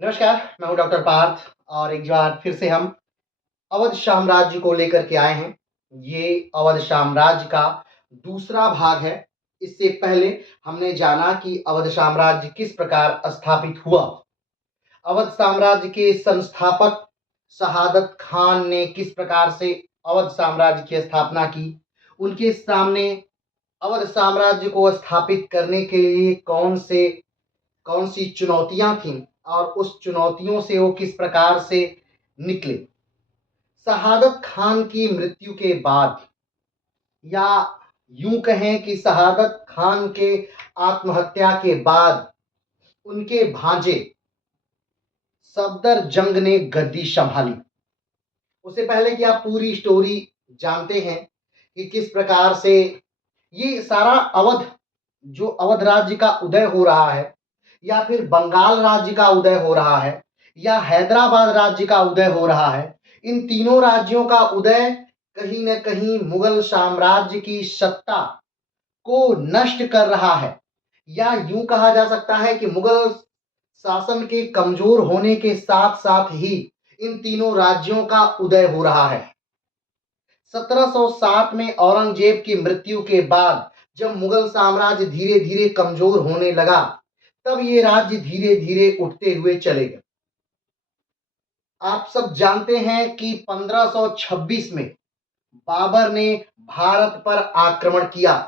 नमस्कार, मैं हूं डॉक्टर पार्थ और एक बार फिर से हम अवध साम्राज्य को लेकर के आए हैं। ये अवध साम्राज्य का दूसरा भाग है। इससे पहले हमने जाना कि अवध साम्राज्य किस प्रकार स्थापित हुआ। अवध साम्राज्य के संस्थापक शहादत खान ने किस प्रकार से अवध साम्राज्य की स्थापना की। उनके सामने अवध साम्राज्य को स्थापित करने के लिए कौन सी चुनौतियां थीं और उस चुनौतियों से वो किस प्रकार से निकले। शहादत खान की मृत्यु के बाद, या यूं कहें कि शहादत खान के आत्महत्या के बाद, उनके भांजे सफदर जंग ने गद्दी संभाली। उससे पहले कि आप पूरी स्टोरी जानते हैं कि किस प्रकार से ये सारा जो अवध राज्य का उदय हो रहा है, या फिर बंगाल राज्य का उदय हो रहा है, या हैदराबाद राज्य का उदय हो रहा है, इन तीनों राज्यों का उदय कहीं न कहीं मुगल साम्राज्य की सत्ता को नष्ट कर रहा है। या यूं कहा जा सकता है कि मुगल शासन के कमजोर होने के साथ साथ ही इन तीनों राज्यों का उदय हो रहा है। 1707 में औरंगजेब की मृत्यु के बाद जब मुगल साम्राज्य धीरे धीरे कमजोर होने लगा, तब ये राज्य धीरे धीरे उठते हुए चले गए। आप सब जानते हैं कि 1526 में बाबर ने भारत पर आक्रमण किया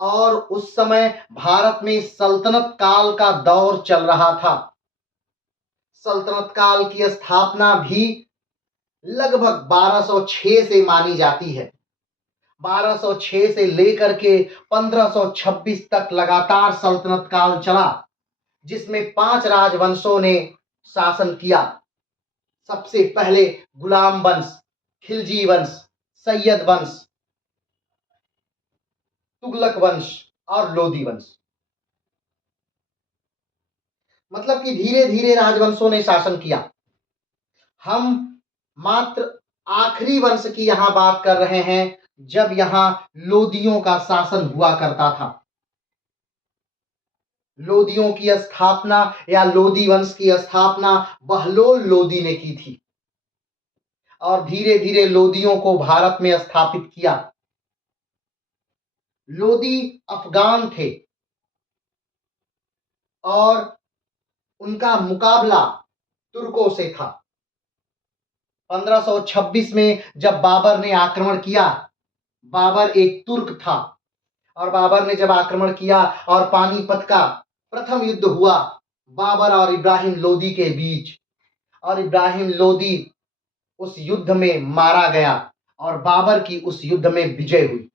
और उस समय भारत में सल्तनत काल का दौर चल रहा था। सल्तनत काल की स्थापना भी लगभग 1206 से मानी जाती है। 1206 से लेकर के 1526 तक लगातार सल्तनत काल चला, जिसमें 5 राजवंशों ने शासन किया। सबसे पहले गुलाम वंश, खिलजी वंश, सैयद वंश, तुगलक वंश और लोदी वंश। मतलब कि धीरे धीरे राजवंशों ने शासन किया। हम मात्र आखिरी वंश की यहां बात कर रहे हैं, जब यहां लोदियों का शासन हुआ करता था। लोदियों की स्थापना या लोदी वंश की स्थापना बहलोल लोदी ने की थी और धीरे धीरे लोदियों को भारत में स्थापित किया। लोदी अफगान थे और उनका मुकाबला तुर्कों से था। 1526 में जब बाबर ने आक्रमण किया, बाबर एक तुर्क था और बाबर ने जब आक्रमण किया और पानीपत का प्रथम युद्ध हुआ बाबर और इब्राहिम लोदी के बीच, और इब्राहिम लोदी उस युद्ध में मारा गया और बाबर की उस युद्ध में विजय हुई।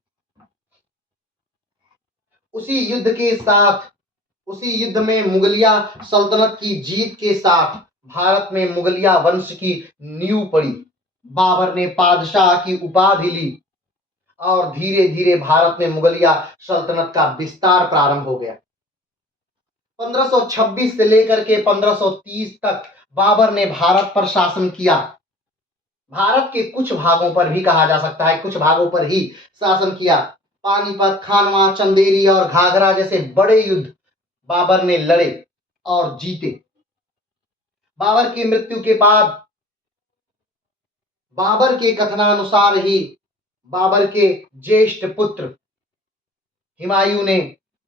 उसी युद्ध में मुगलिया सल्तनत की जीत के साथ भारत में मुगलिया वंश की नींव पड़ी। बाबर ने पादशाह की उपाधि ली और धीरे धीरे भारत में मुगलिया सल्तनत का विस्तार प्रारंभ हो गया। 1526 से लेकर के 1530 तक बाबर ने भारत पर शासन किया। भारत के कुछ भागों पर भी कहा जा सकता है, कुछ भागों पर ही शासन किया। पानीपत, खानवा, चंदेरी और घाघरा जैसे बड़े युद्ध बाबर ने लड़े और जीते। बाबर की मृत्यु के बाद बाबर के कथनानुसार ही बाबर के ज्येष्ठ पुत्र हुमायूं ने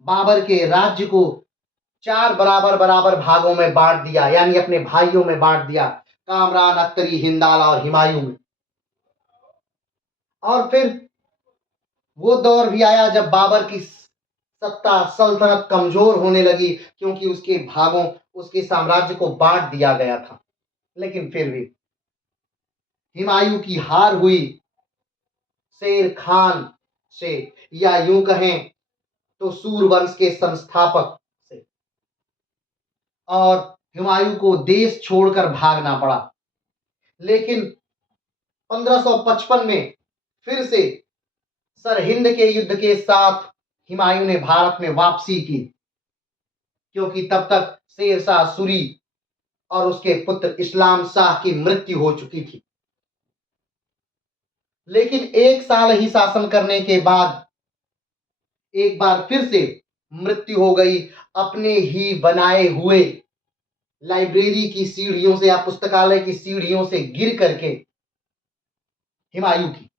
बाबर के राज्य को 4 बराबर बराबर भागों में बांट दिया, यानी अपने भाइयों में बांट दिया, कामरान, अख्तरी, हिंदाल और हुमायूं में। और फिर वो दौर भी आया जब बाबर की सत्ता, सल्तनत कमजोर होने लगी, क्योंकि उसके साम्राज्य को बांट दिया गया था। लेकिन फिर भी हुमायूं की हार हुई शेर खान से, या यूं कहें तो सूरवंश के संस्थापक से, और हुमायूं को देश छोड़कर भागना पड़ा। लेकिन 1555 में फिर से सरहिंद के युद्ध के साथ हुमायूं ने भारत में वापसी की, क्योंकि तब तक शेर शाह सूरी और उसके पुत्र इस्लाम शाह की मृत्यु हो चुकी थी। लेकिन 1 साल ही शासन करने के बाद एक बार फिर से मृत्यु हो गई अपने ही बनाए हुए लाइब्रेरी की सीढ़ियों से या पुस्तकालय की सीढ़ियों से गिर करके। हुमायूं की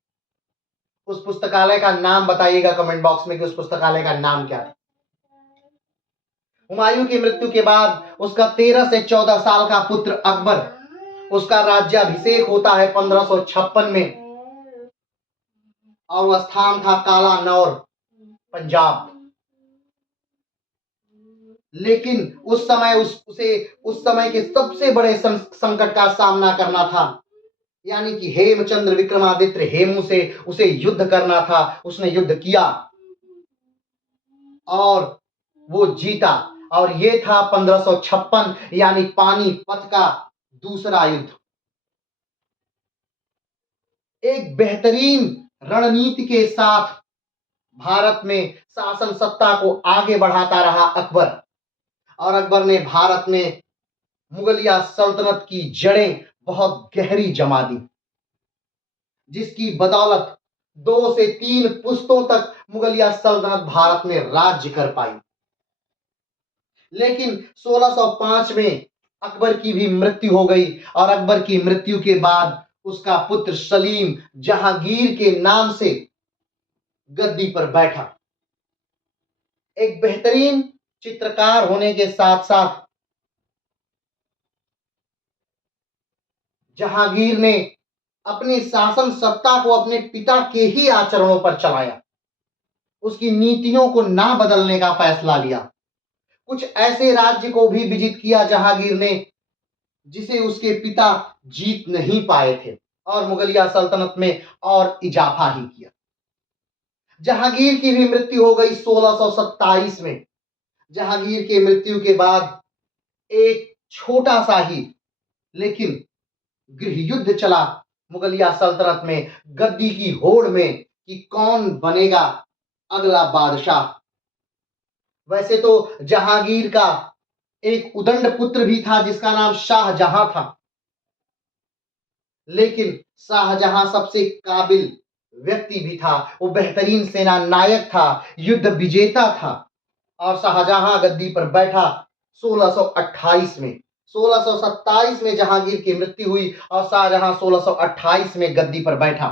उस पुस्तकालय का नाम बताइएगा कमेंट बॉक्स में कि उस पुस्तकालय का नाम क्या है। हुमायूं की मृत्यु के बाद उसका 13 से 14 साल का पुत्र अकबर, उसका राज्याभिषेक होता है 1556 में, और वह स्थान था काला नौर, पंजाब। लेकिन उस समय उस समय के सबसे बड़े संकट का सामना करना था, यानी कि हेमचंद्र विक्रमादित्य हेमू से उसे युद्ध करना था। उसने युद्ध किया और वो जीता, और ये था 1556 यानी पानीपत का दूसरा युद्ध। एक बेहतरीन रणनीति के साथ भारत में शासन सत्ता को आगे बढ़ाता रहा अकबर, और अकबर ने भारत में मुगलिया सल्तनत की जड़ें बहुत गहरी जमा दी, जिसकी बदौलत 2 से 3 पुश्तों तक मुगलिया सल्तनत भारत में राज्य कर पाई। लेकिन 1605 में अकबर की भी मृत्यु हो गई, और अकबर की मृत्यु के बाद उसका पुत्र सलीम जहांगीर के नाम से गद्दी पर बैठा। एक बेहतरीन चित्रकार होने के साथ साथ जहांगीर ने अपनी शासन सत्ता को अपने पिता के ही आचरणों पर चलाया, उसकी नीतियों को ना बदलने का फैसला लिया। कुछ ऐसे राज्य को भी विजित किया जहांगीर ने जिसे उसके पिता जीत नहीं पाए थे, और मुगलिया सल्तनत में और इजाफा ही किया। जहांगीर की भी मृत्यु हो गई 1627 में। जहांगीर की मृत्यु के बाद एक छोटा सा ही लेकिन गृह युद्ध चला मुगलिया सल्तनत में, गद्दी की होड़ में कि कौन बनेगा अगला बादशाह। वैसे तो जहांगीर का एक उदंड पुत्र भी था जिसका नाम शाहजहां था, लेकिन शाहजहां सबसे काबिल व्यक्ति भी था, वो बेहतरीन सेना नायक था, युद्ध विजेता था, और शाहजहां गद्दी पर बैठा 1628 में। 1627 में जहांगीर की मृत्यु हुई और शाहजहां 1628 में गद्दी पर बैठा।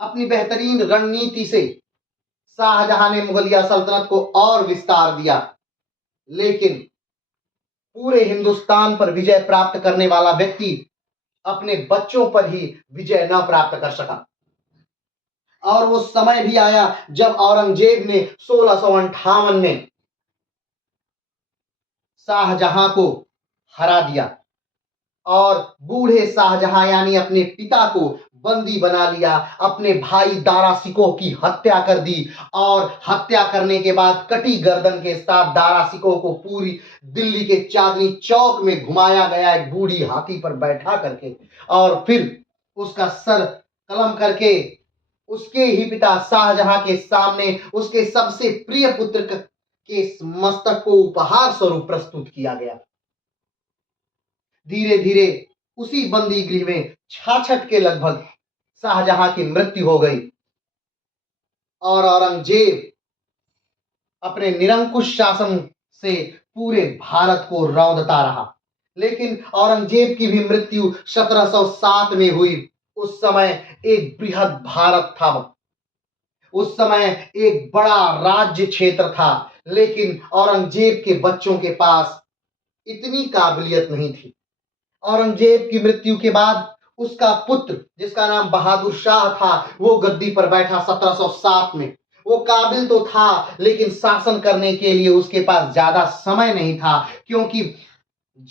अपनी बेहतरीन रणनीति से शाहजहां ने मुगलिया सल्तनत को और विस्तार दिया, लेकिन पूरे हिंदुस्तान पर विजय प्राप्त करने वाला व्यक्ति अपने बच्चों पर ही विजय न प्राप्त कर सका। और वो समय भी आया जब औरंगजेब ने 1658 में शाहजहां को हरा दिया, और बूढ़े शाहजहां यानी अपने पिता को बंदी बना लिया, अपने भाई दारा शिकोह की हत्या कर दी, और हत्या करने के बाद कटी गर्दन के साथ दारा शिकोह को पूरी दिल्ली के चांदनी चौक में घुमाया गया एक बूढ़ी हाथी पर बैठा करके, और फिर उसका सर कलम करके उसके ही पिता शाहजहां के सामने उसके सबसे प्रिय पुत्र के मस्तक को उपहार स्वरूप प्रस्तुत किया गया। धीरे धीरे उसी बंदी गृह में 66 के लगभग शाहजहां की मृत्यु हो गई, और औरंगजेब अपने निरंकुश शासन से पूरे भारत को रौंदता रहा। लेकिन औरंगजेब की भी मृत्यु 1707 में हुई। उस समय एक बृहद भारत था, उस समय एक बड़ा राज्य क्षेत्र था, लेकिन औरंगजेब के बच्चों के पास इतनी काबिलियत नहीं थी। औरंगजेब की मृत्यु के बाद उसका पुत्र जिसका नाम बहादुर शाह था वो गद्दी पर बैठा 1707 में। वो काबिल तो था, लेकिन शासन करने के लिए उसके पास ज्यादा समय नहीं था, क्योंकि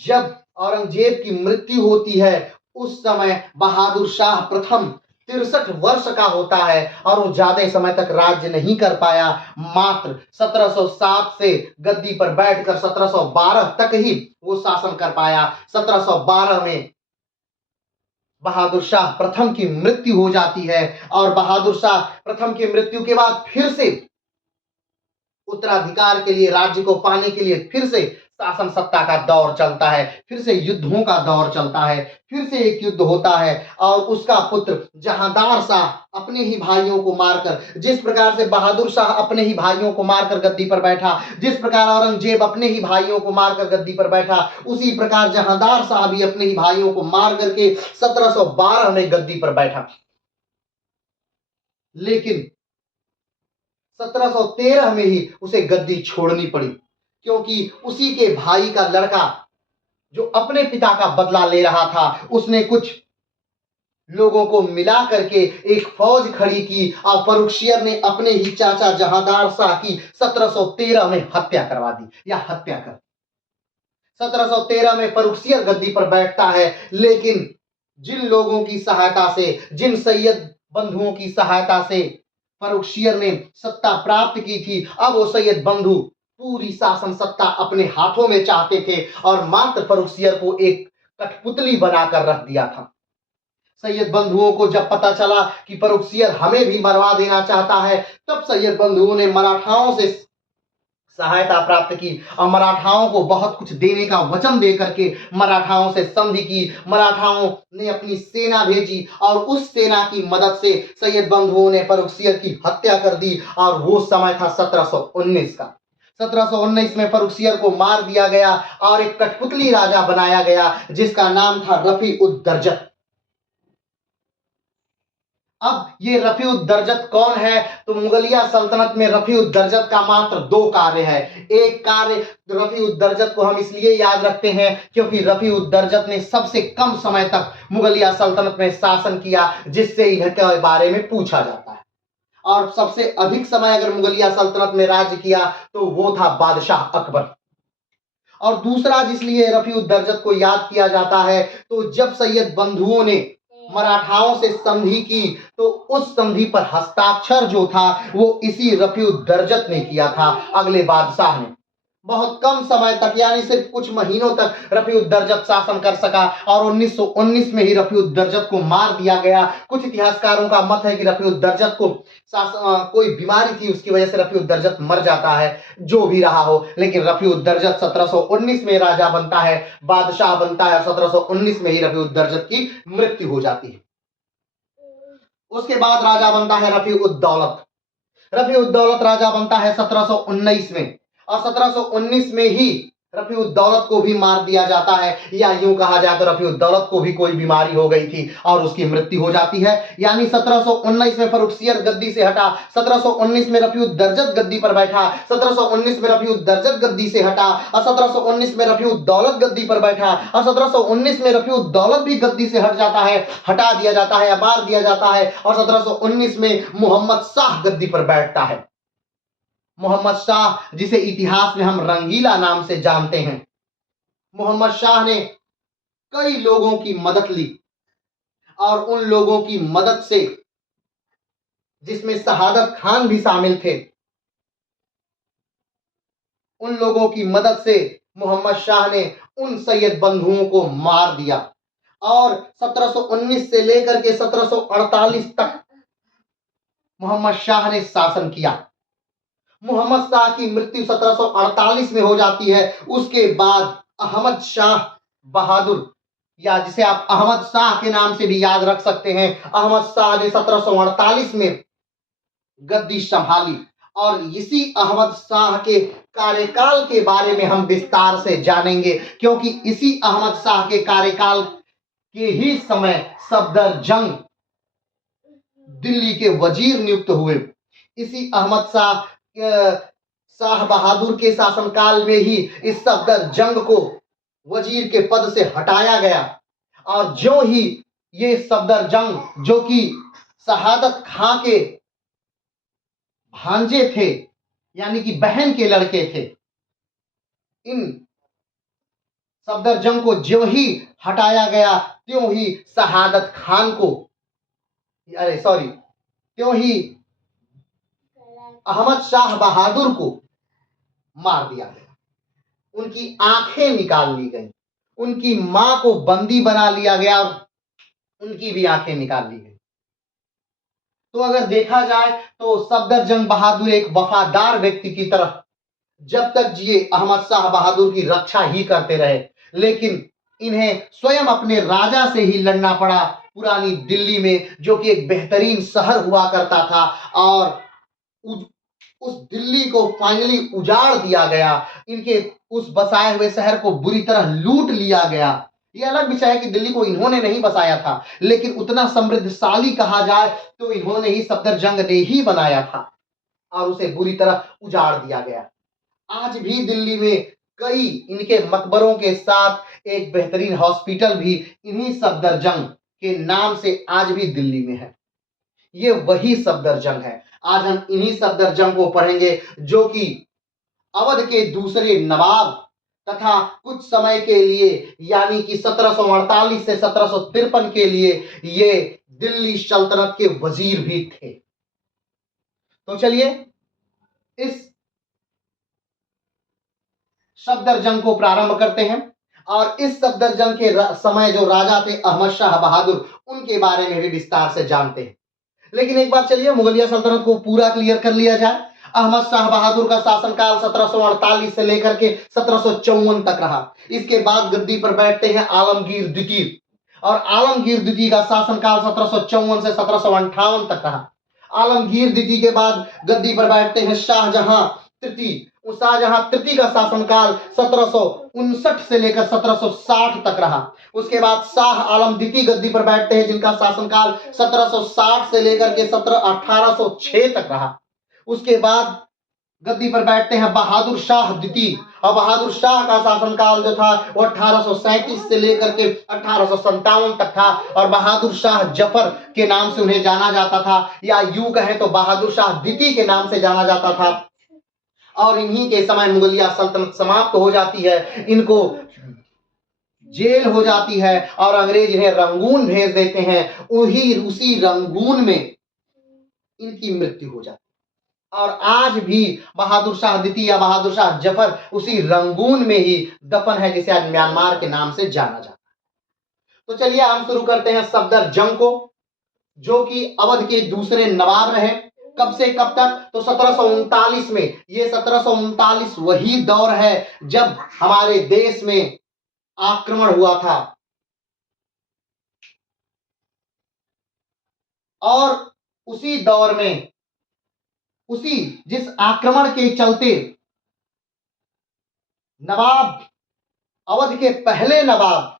जब औरंगजेब की मृत्यु होती है उस समय बहादुर शाह प्रथम 63 वर्ष का होता है, और वो ज्यादा समय तक राज्य नहीं कर पाया। मात्र 1707 से गद्दी पर बैठकर 1712 तक ही वो शासन कर पाया। 1712 में बहादुर शाह प्रथम की मृत्यु हो जाती है, और बहादुर शाह प्रथम की मृत्यु के बाद फिर से उत्तराधिकार के लिए, राज्य को पाने के लिए फिर से शासन सत्ता का दौर चलता है, फिर से युद्धों का दौर चलता है, फिर से एक युद्ध होता है और उसका पुत्र जहांदार शाह अपने ही भाइयों को मारकर, जिस प्रकार से बहादुर शाह अपने ही भाइयों को मारकर गद्दी पर बैठा, जिस प्रकार औरंगजेब अपने ही भाइयों को मारकर गद्दी पर बैठा, उसी प्रकार जहांदार शाह भी अपने ही भाइयों को मार करके 1712 में गद्दी पर बैठा। लेकिन 1713 में ही उसे गद्दी छोड़नी पड़ी, क्योंकि उसी के भाई का लड़का जो अपने पिता का बदला ले रहा था, उसने कुछ लोगों को मिला करके एक फौज खड़ी की और फर्रुखसियर ने अपने ही चाचा जहांदार शाह की 1713 में हत्या करवा दी या हत्या कर 1713 में फर्रुखसियर गद्दी पर बैठता है। लेकिन जिन लोगों की सहायता से, जिन सैयद बंधुओं की सहायता से फर्रुखसियर ने सत्ता प्राप्त की थी, अब वो सैयद बंधु पूरी शासन सत्ता अपने हाथों में चाहते थे और मात्र फर्रुखसियर को एक कठपुतली बनाकर रख दिया था। सैयद बंधुओं को जब पता चला कि फर्रुखसियर हमें भी मरवा देना चाहता है, तब सैयद बंधुओं ने मराठाओं से सहायता प्राप्त की और मराठाओं को बहुत कुछ देने का वचन दे करके मराठाओं से संधि की। मराठाओं ने अपनी सेना भेजी और उस सेना की मदद से सैयद बंधुओं ने फर्रुखसियर की हत्या कर दी और वो समय था 1719 का। 1719 में फर्रुखसियर को मार दिया गया और एक कठपुतली राजा बनाया गया जिसका नाम था रफी उद दर्जत। अब ये रफी उद दर्जत कौन है? तो मुगलिया सल्तनत में रफी उद दर्जत का मात्र दो कार्य है। एक कार्य, रफी उद दर्जत को हम इसलिए याद रखते हैं क्योंकि रफी उद दर्जत ने सबसे कम समय तक मुगलिया सल्तनत में शासन किया, जिससे इनके बारे में पूछा जाता है। और सबसे अधिक समय अगर मुगलिया सल्तनत में राज्य किया तो वो था बादशाह अकबर। और दूसरा जिसलिए रफी उद दर्जत को याद किया जाता है, तो जब सैयद बंधुओं ने मराठाओं से संधि की तो उस संधि पर हस्ताक्षर जो था वो इसी रफी उद दर्जत ने किया था, अगले बादशाह ने। बहुत कम समय तक यानी सिर्फ कुछ महीनों तक रफी उद दर्जत शासन कर सका और 1919 में ही रफी उद दर्जत को मार दिया गया। कुछ इतिहासकारों का मत है कि रफी उद दर्जत को कोई बीमारी थी, उसकी वजह से रफी उद दर्जत मर जाता है। जो भी रहा हो, लेकिन रफी उद दर्जत 1719 में राजा बनता है, बादशाह बनता है। 1719 में ही रफी उद दर्जत की मृत्यु हो जाती है। उसके बाद राजा बनता है रफी उद दौलत। रफी उद दौलत राजा बनता है 1719 में और 1719 में ही रफी उद दौलत को भी मार दिया जाता है, या यूं कहा जाए तो रफी उद दौलत को भी कोई बीमारी हो गई थी और उसकी मृत्यु हो जाती है। यानी 1719 में फर्रुखसियर गद्दी से हटा, 1719 में रफी उद दर्जत गद्दी पर बैठा, 1719 में रफी उद दर्जत गद्दी से हटा और 1719 में रफी उद दौलत गद्दी पर बैठा और 1719 में रफी उद दौलत भी गद्दी से हट जाता है, हटा दिया जाता है या मार दिया जाता है और 1719 में मोहम्मद शाह गद्दी पर बैठता है। मोहम्मद शाह, जिसे इतिहास में हम रंगीला नाम से जानते हैं। मोहम्मद शाह ने कई लोगों की मदद ली और उन लोगों की मदद से, जिसमें शहादत खान भी शामिल थे, उन लोगों की मदद से मोहम्मद शाह ने उन सैयद बंधुओं को मार दिया और 1719 से लेकर के 1748 तक मोहम्मद शाह ने शासन किया। मोहम्मद शाह की मृत्यु 1748 में हो जाती है। उसके बाद अहमद शाह बहादुर, या जिसे आप अहमद शाह के नाम से भी याद रख सकते हैं, अहमद शाह ने 1748 में गद्दी संभाली और इसी अहमद शाह के कार्यकाल के बारे में हम विस्तार से जानेंगे, क्योंकि इसी अहमद शाह के कार्यकाल के ही समय सफदरजंग दिल्ली के वजीर नियुक्त हुए। इसी अहमद शाह बहादुर के शासनकाल में ही इस सफदरजंग को वजीर के पद से हटाया गया और जो ही ये सफदरजंग, जो कि शहादत खां के भांजे थे यानी कि बहन के लड़के थे, इन सफदरजंग को जो ही हटाया गया त्यों ही शहादत खान को, त्यों ही अहमद शाह बहादुर को मार दिया गया। उनकी आंखें निकाल ली गई, उनकी मां को बंदी बना लिया गया और उनकी भी आंखें निकाल ली गई। तो अगर देखा जाए तो सफदरजंग बहादुर एक वफादार व्यक्ति की तरह जब तक जिए अहमद शाह बहादुर की रक्षा ही करते रहे, लेकिन इन्हें स्वयं अपने राजा से ही लड़ना पड़ा पुरानी दिल्ली में, जो कि एक बेहतरीन शहर हुआ करता था। और उस दिल्ली को फाइनली उजाड़ दिया गया, इनके उस बसाए हुए शहर को बुरी तरह लूट लिया गया। ये अलग विषय है कि दिल्ली को इन्होंने नहीं बसाया था, लेकिन उतना समृद्धशाली कहा जाए तो इन्होंने ही, सफदरजंग ने ही बनाया था और उसे बुरी तरह उजाड़ दिया गया। आज भी दिल्ली में कई इनके मकबरों के साथ एक बेहतरीन हॉस्पिटल भी इन्हीं सफदरजंग के नाम से आज भी दिल्ली में है। ये वही सफदरजंग है। आज हम इन्हीं सफदरजंग को पढ़ेंगे, जो कि अवध के दूसरे नवाब तथा कुछ समय के लिए, यानी कि 1748 से 1753 के लिए ये दिल्ली सल्तनत के वजीर भी थे। तो चलिए इस सफदरजंग को प्रारंभ करते हैं और इस सफदरजंग के समय जो राजा थे अहमद शाह बहादुर, उनके बारे में भी विस्तार से जानते हैं। लेकिन एक बार चलिए मुगलिया सल्तनत को पूरा क्लियर कर लिया जाए। अहमद शाह बहादुर का शासनकाल 1748 से लेकर के 1754 तक रहा। इसके बाद गद्दी पर बैठते हैं आलमगीर द्वितीय, और आलमगीर द्वितीय का शासनकाल 1754 से 1758 तक रहा। आलमगीर द्वितीय के बाद गद्दी पर बैठते हैं शाहजहां तृतीय। शाहजहां तृतीय का शासनकाल 1759 से लेकर 1760 तक रहा। उसके बाद शाह आलम द्वितीय गद्दी पर बैठते हैं, जिनका शासनकाल 1760 से लेकर के 1806 तक रहा। उसके बाद गद्दी पर बैठते हैं बहादुर शाह द्वितीय, और बहादुर शाह का शासनकाल जो था वो 1837 से लेकर के 1857 तक था, और बहादुर शाह जफर के नाम से उन्हें जाना जाता था, या यूं कहें तो बहादुर शाह द्वितीय के नाम से जाना जाता था। और इन्हीं के समय मुगलिया सल्तनत समाप्त हो जाती है, इनको जेल हो जाती है और अंग्रेज इन्हें रंगून भेज देते हैं। उसी रंगून में इनकी मृत्यु हो जाती है, और आज भी बहादुर शाह द्वितीय या बहादुर शाह जफर उसी रंगून में ही दफन है, जिसे आज म्यांमार के नाम से जाना जाता है। तो चलिए हम शुरू करते हैं सफदरजंग को, जो कि अवध के दूसरे नवाब रहे। कब से कब तक? तो 1739 में। ये 1739 वही दौर है जब हमारे देश में आक्रमण हुआ था, और उसी दौर में जिस आक्रमण के चलते नवाब, अवध के पहले नवाब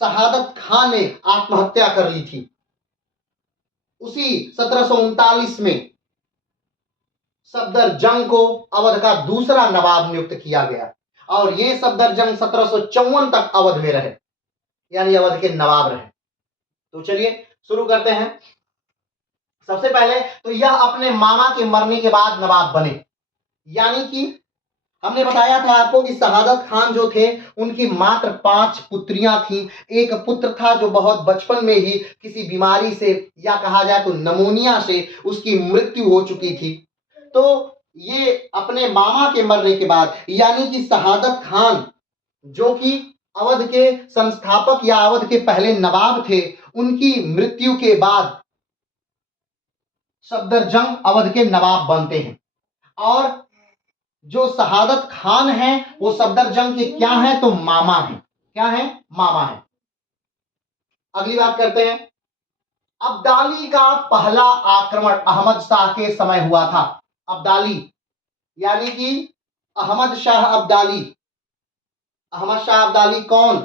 शहादत खान ने आत्महत्या कर ली थी, उसी 1739 में सफदरजंग को अवध का दूसरा नवाब नियुक्त किया गया, और ये सफदरजंग 1754 तक अवध में रहे, यानी अवध के नवाब रहे। तो चलिए शुरू करते हैं। सबसे पहले तो यह अपने मामा के मरने के बाद नवाब बने, यानी कि हमने बताया था आपको कि शहादत खान जो थे उनकी मात्र 5 पुत्रियां थीं। एक पुत्र था जो बहुत बचपन में ही किसी बीमारी से, या कहा जाए तो नमोनिया से, उसकी मृत्यु हो चुकी थी। तो ये अपने मामा के मरने के बाद, यानी कि शहादत खान जो कि अवध के संस्थापक या अवध के पहले नवाब थे, उनकी मृत्यु के बाद सफदरजंग अवध के नवाब बनते हैं। और जो शहादत खान हैं वो सफदरजंग के क्या हैं? तो मामा हैं। क्या हैं? मामा हैं। अगली बात करते हैं। अब्दाली का पहला आक्रमण अहमद शाह के समय हुआ था। अब्दाली यानी कि अहमद शाह अब्दाली। अहमद शाह अब्दाली कौन?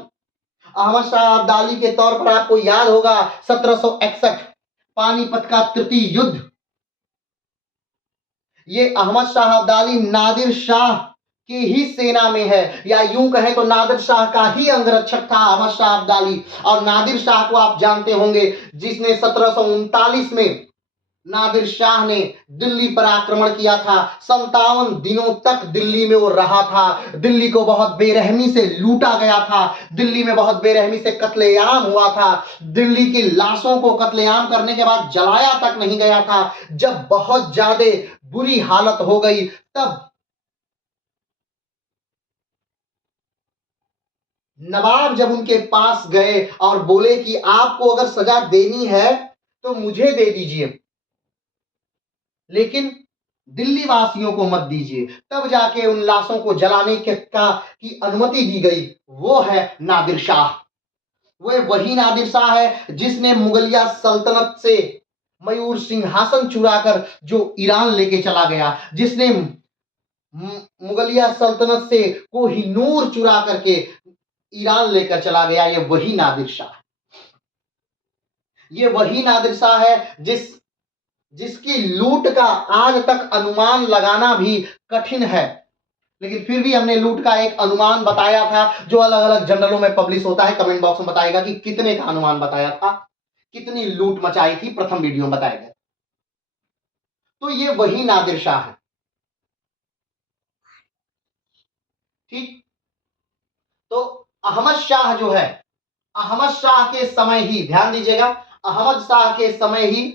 अहमद शाह अब्दाली के तौर पर आपको याद होगा 1761 पानीपत का तृतीय युद्ध। ये अहमद शाह अब्दाली नादिर शाह की ही सेना में है, या यूं कहें तो नादिर शाह का ही अंगरक्षक था अहमद शाह अब्दाली। और नादिर शाह को आप जानते होंगे, जिसने 1739 में नादिर शाह ने दिल्ली पर आक्रमण किया था। 57 दिनों तक दिल्ली में वो रहा था। दिल्ली को बहुत बेरहमी से लूटा गया था, दिल्ली में बहुत बेरहमी से कत्लेआम हुआ था। दिल्ली की लाशों को कत्लेआम करने के बाद जलाया तक नहीं गया था। जब बहुत ज्यादा बुरी हालत हो गई, तब नवाब जब उनके पास गए और बोले कि आपको अगर सजा देनी है तो मुझे दे दीजिए, लेकिन दिल्ली वासियों को मत दीजिए। तब जाके उन लाशों को जलाने की अनुमति दी गई। वो है नादिर शाह। वह वही नादिर शाह है जिसने मुगलिया सल्तनत से मयूर सिंहासन चुराकर जो ईरान लेके चला गया, जिसने मुगलिया सल्तनत से कोहिनूर चुरा करके ईरान लेकर चला गया। ये वही नादिर शाह, ये वही नादिर शाह है जिसकी लूट का आज तक अनुमान लगाना भी कठिन है। लेकिन फिर भी हमने लूट का एक अनुमान बताया था जो अलग अलग जर्नलों में पब्लिश होता है। कमेंट बॉक्स में बताएगा कि कितने का अनुमान बताया था, कितनी लूट मचाई थी, प्रथम वीडियो में बताया गया। तो ये वही नादिर शाह है। ठीक, तो अहमद शाह जो है, अहमद शाह के समय ही, ध्यान दीजिएगा, अहमद शाह के समय ही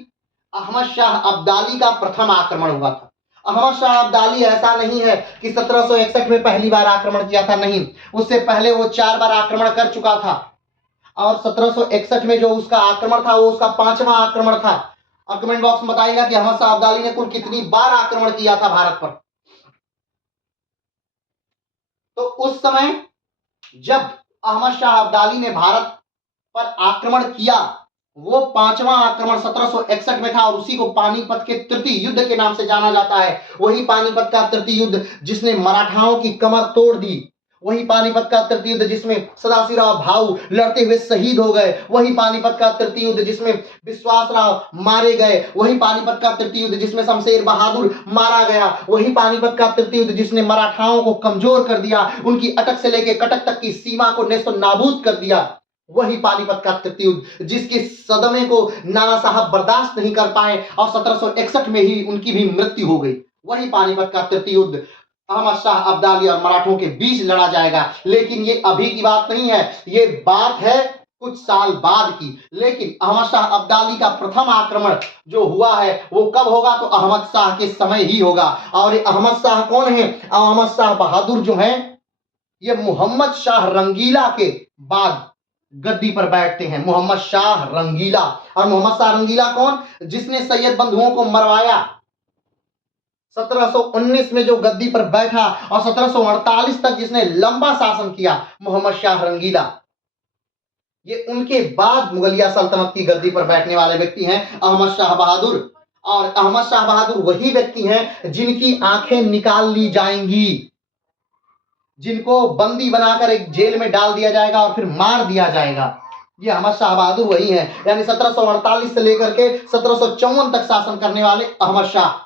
अहमद शाह अब्दाली का प्रथम आक्रमण हुआ था। अहमद शाह अब्दाली ऐसा नहीं है कि 1761 में पहली बार आक्रमण किया था, नहीं, उससे पहले वो 4 बार आक्रमण कर चुका था। और 1761 में जो उसका आक्रमण था वो उसका 5वां आक्रमण था। और कमेंट बॉक्स में बताइएगा कि अहमद शाह अब्दाली ने कुल कितनी बार आक्रमण किया था भारत पर। तो उस समय जब अहमद शाह अब्दाली ने भारत पर आक्रमण किया, वो 5वां आक्रमण 1761 में था और उसी को पानीपत के तृतीय युद्ध के नाम से जाना जाता है। वही पानीपत का तृतीय युद्ध जिसने मराठाओं की कमर तोड़ दी, वही पानीपत का तृतीय युद्ध जिसमें सदाशिवराव भाऊ लड़ते हुए शहीद हो गए, वही पानीपत का तृतीय युद्ध जिसमें विश्वासराव मारे गए, वही पानीपत का तृतीय युद्ध जिसमें शमशेर बहादुर मारा गया, वही पानीपत का तृतीय युद्ध जिसने मराठाओं को कमजोर कर दिया, उनकी अटक से लेकर कटक तक की सीमा को नेस्तो नाबूद कर दिया। वही पानीपत का तृतीय युद्ध जिसके सदमे को नाना साहब बर्दाश्त नहीं कर पाए और 1761 में ही उनकी भी मृत्यु हो गई। वही पानीपत का तृतीय युद्ध अहमद शाह अब्दाली और मराठों के बीच लड़ा जाएगा। लेकिन ये अभी की बात नहीं है, ये बात है कुछ साल बाद की। लेकिन अहमद शाह अब्दाली का प्रथम आक्रमण जो हुआ है वो कब होगा? तो अहमद शाह के समय ही होगा। और ये अहमद शाह कौन है? अहमद शाह बहादुर जो है, ये मोहम्मद शाह रंगीला के बाद गद्दी पर बैठते हैं। मोहम्मद शाह रंगीला। और मोहम्मद शाह रंगीला कौन? जिसने सैयद बंधुओं को मरवाया। 1719 में जो गद्दी पर बैठा और 1748 तक जिसने लंबा शासन किया, मोहम्मद शाह रंगीला। ये उनके बाद मुगलिया सल्तनत की गद्दी पर बैठने वाले व्यक्ति हैं अहमद शाह बहादुर। और अहमद शाह बहादुर वही व्यक्ति हैं जिनकी आंखें निकाल ली जाएंगी, जिनको बंदी बनाकर एक जेल में डाल दिया जाएगा और फिर मार दिया जाएगा। ये अहमद शाह बहादुर वही है, यानी 1748 से लेकर के 1754 तक शासन करने वाले अहमद शाह।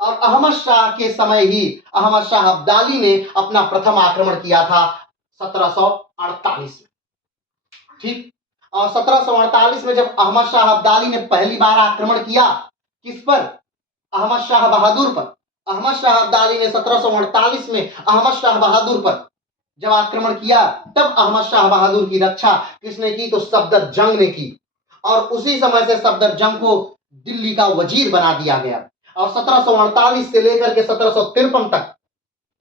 और अहमद शाह के समय ही अहमद शाह अब्दाली ने अपना प्रथम आक्रमण किया था 1748 में। ठीक, और 1748 में जब अहमद शाह अब्दाली ने पहली बार आक्रमण किया, किस पर? अहमद शाह बहादुर पर। अहमद शाह अब्दाली ने 1748 में अहमद शाह बहादुर पर जब आक्रमण किया, तब अहमद शाह बहादुर की रक्षा किसने की? तो सफदरजंग ने की। और उसी समय से सफदरजंग को दिल्ली का वजीर बना दिया गया। और 1748 से लेकर के 1753 तक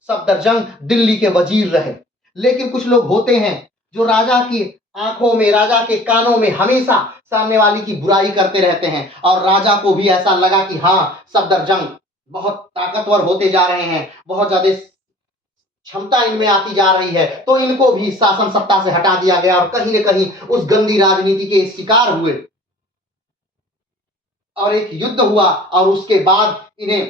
सफदरजंग दिल्ली के वजीर रहे। लेकिन कुछ लोग होते हैं जो राजा की आंखों में, राजा के कानों में हमेशा सामने वाली की बुराई करते रहते हैं। और राजा को भी ऐसा लगा कि हाँ, सफदरजंग बहुत ताकतवर होते जा रहे हैं, बहुत ज्यादा क्षमता इनमें आती जा रही है, तो इनको भी शासन सत्ता से हटा दिया गया और कहीं न कहीं उस गंदी राजनीति के शिकार हुए और एक युद्ध हुआ। और उसके बाद इन्हें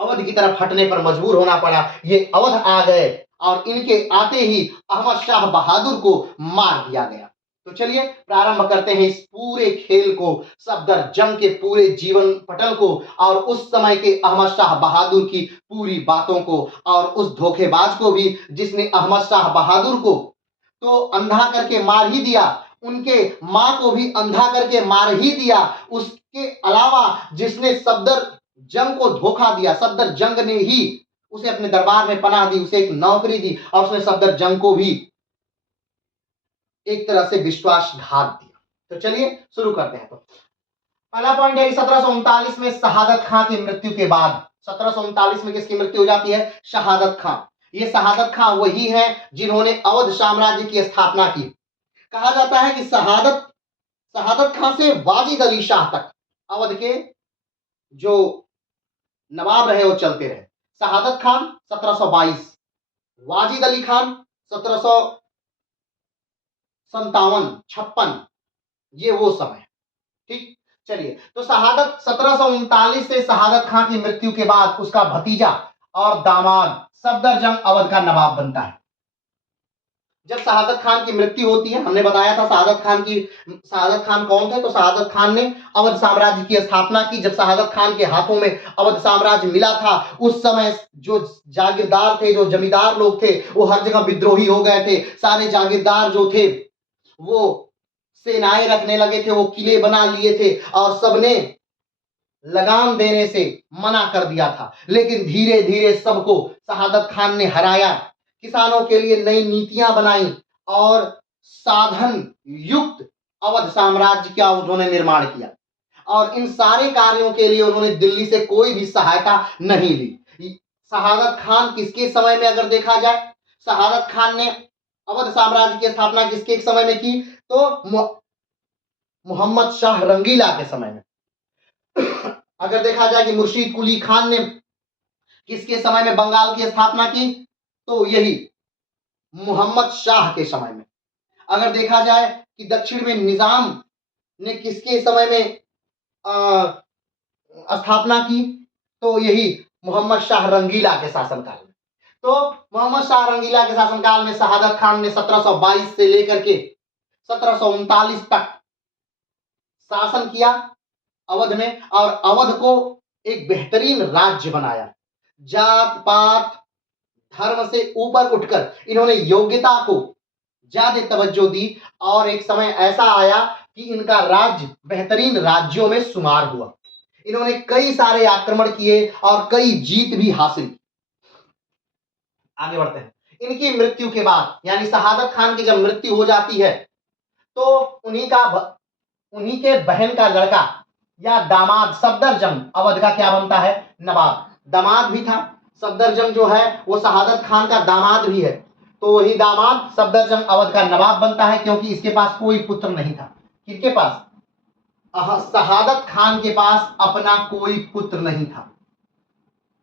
अवध की तरफ हटने पर मजबूर होना पड़ा। ये अवध आ गए और इनके आते ही अहमद शाह बहादुर को मार दिया गया। तो चलिए प्रारंभ करते हैं इस पूरे खेल को, सफदरजंग के पूरे जीवन पटल को और उस समय के अहमद शाह बहादुर की पूरी बातों को, और उस धोखेबाज को भी जिसने अहमद शाह बहादुर को तो अंधा करके मार ही दिया, उनके मां को भी अंधा करके मार ही दिया। उसके अलावा जिसने सफदरजंग को धोखा दिया, सफदरजंग ने ही उसे अपने दरबार में पनाह दी, उसे एक नौकरी दी और उसने सफदरजंग को भी एक तरह से विश्वासघात दिया। तो चलिए शुरू करते हैं। तो पहला पॉइंट है कि 1739 में शहादत खां की मृत्यु के बाद, 1739 में किसकी मृत्यु हो जाती है? शहादत खां। ये शहादत खां वही है जिन्होंने अवध साम्राज्य की स्थापना की। कहा जाता है कि शहादत खां से वाजिद अली शाह तक अवध के जो नवाब रहे वो चलते रहे। शहादत खान 1722, वाजिद अली खान 1757-56, ये वो समय। ठीक, चलिए, तो शहादत 1739 से शहादत खान की मृत्यु के बाद उसका भतीजा और दामाद सफदरजंग अवध का नवाब बनता है। जब शहादत खान की मृत्यु होती है, हमने बताया था शहादत खान कौन थे, तो शहादत खान ने अवध साम्राज्य की स्थापना की। जब शहादत खान के हाथों में अवध साम्राज्य मिला था, उस समय जो जागीरदार थे, जो जमींदार लोग थे, वो हर जगह विद्रोही हो गए थे। सारे जागीरदार जो थे वो सेनाएं रखने लगे थे, वो किले बना लिए थे और सबने लगान देने से मना कर दिया था। लेकिन धीरे धीरे सबको शहादत खान ने हराया, किसानों के लिए नई नीतियां बनाई और साधन युक्त अवध साम्राज्य का उन्होंने निर्माण किया। और इन सारे कार्यों के लिए उन्होंने दिल्ली से कोई भी सहायता नहीं ली। शहादत खान किसके समय में अगर देखा जाए, शहादत खान ने अवध साम्राज्य की स्थापना किसके समय में की, तो मोहम्मद शाह रंगीला के समय में। अगर देखा जाए कि मुर्शीद कुली खान ने किसके समय में बंगाल की स्थापना की, तो यही मोहम्मद शाह के समय में। अगर देखा जाए कि दक्षिण में निजाम ने किसके समय में स्थापना की, तो यही मोहम्मद शाह रंगीला के शासनकाल में। तो मोहम्मद शाह रंगीला के शासनकाल में शहादत खान ने 1722 से लेकर के 1739 तक शासन किया अवध में, और अवध को एक बेहतरीन राज्य बनाया। जात पात धर्म से ऊपर उठकर इन्होंने योग्यता को ज्यादा तवज्जो दी, और एक समय ऐसा आया कि इनका राज्य बेहतरीन राज्यों में शुमार हुआ। इन्होंने कई सारे आक्रमण किए और कई जीत भी हासिल की। आगे बढ़ते हैं। इनकी मृत्यु के बाद, यानी शहादत खान की जब मृत्यु हो जाती है, तो उन्हीं के बहन का लड़का या दामाद सफदरजंग अवध का क्या बनता है, नवाब। दामाद भी था, सफदरजंग जो है वो शहादत खान का दामाद भी है, तो वही दामाद सफदरजंग अवध का नवाब बनता है, क्योंकि इसके पास कोई पुत्र नहीं था। किसके पास? शहादत खान के पास अपना कोई पुत्र नहीं था।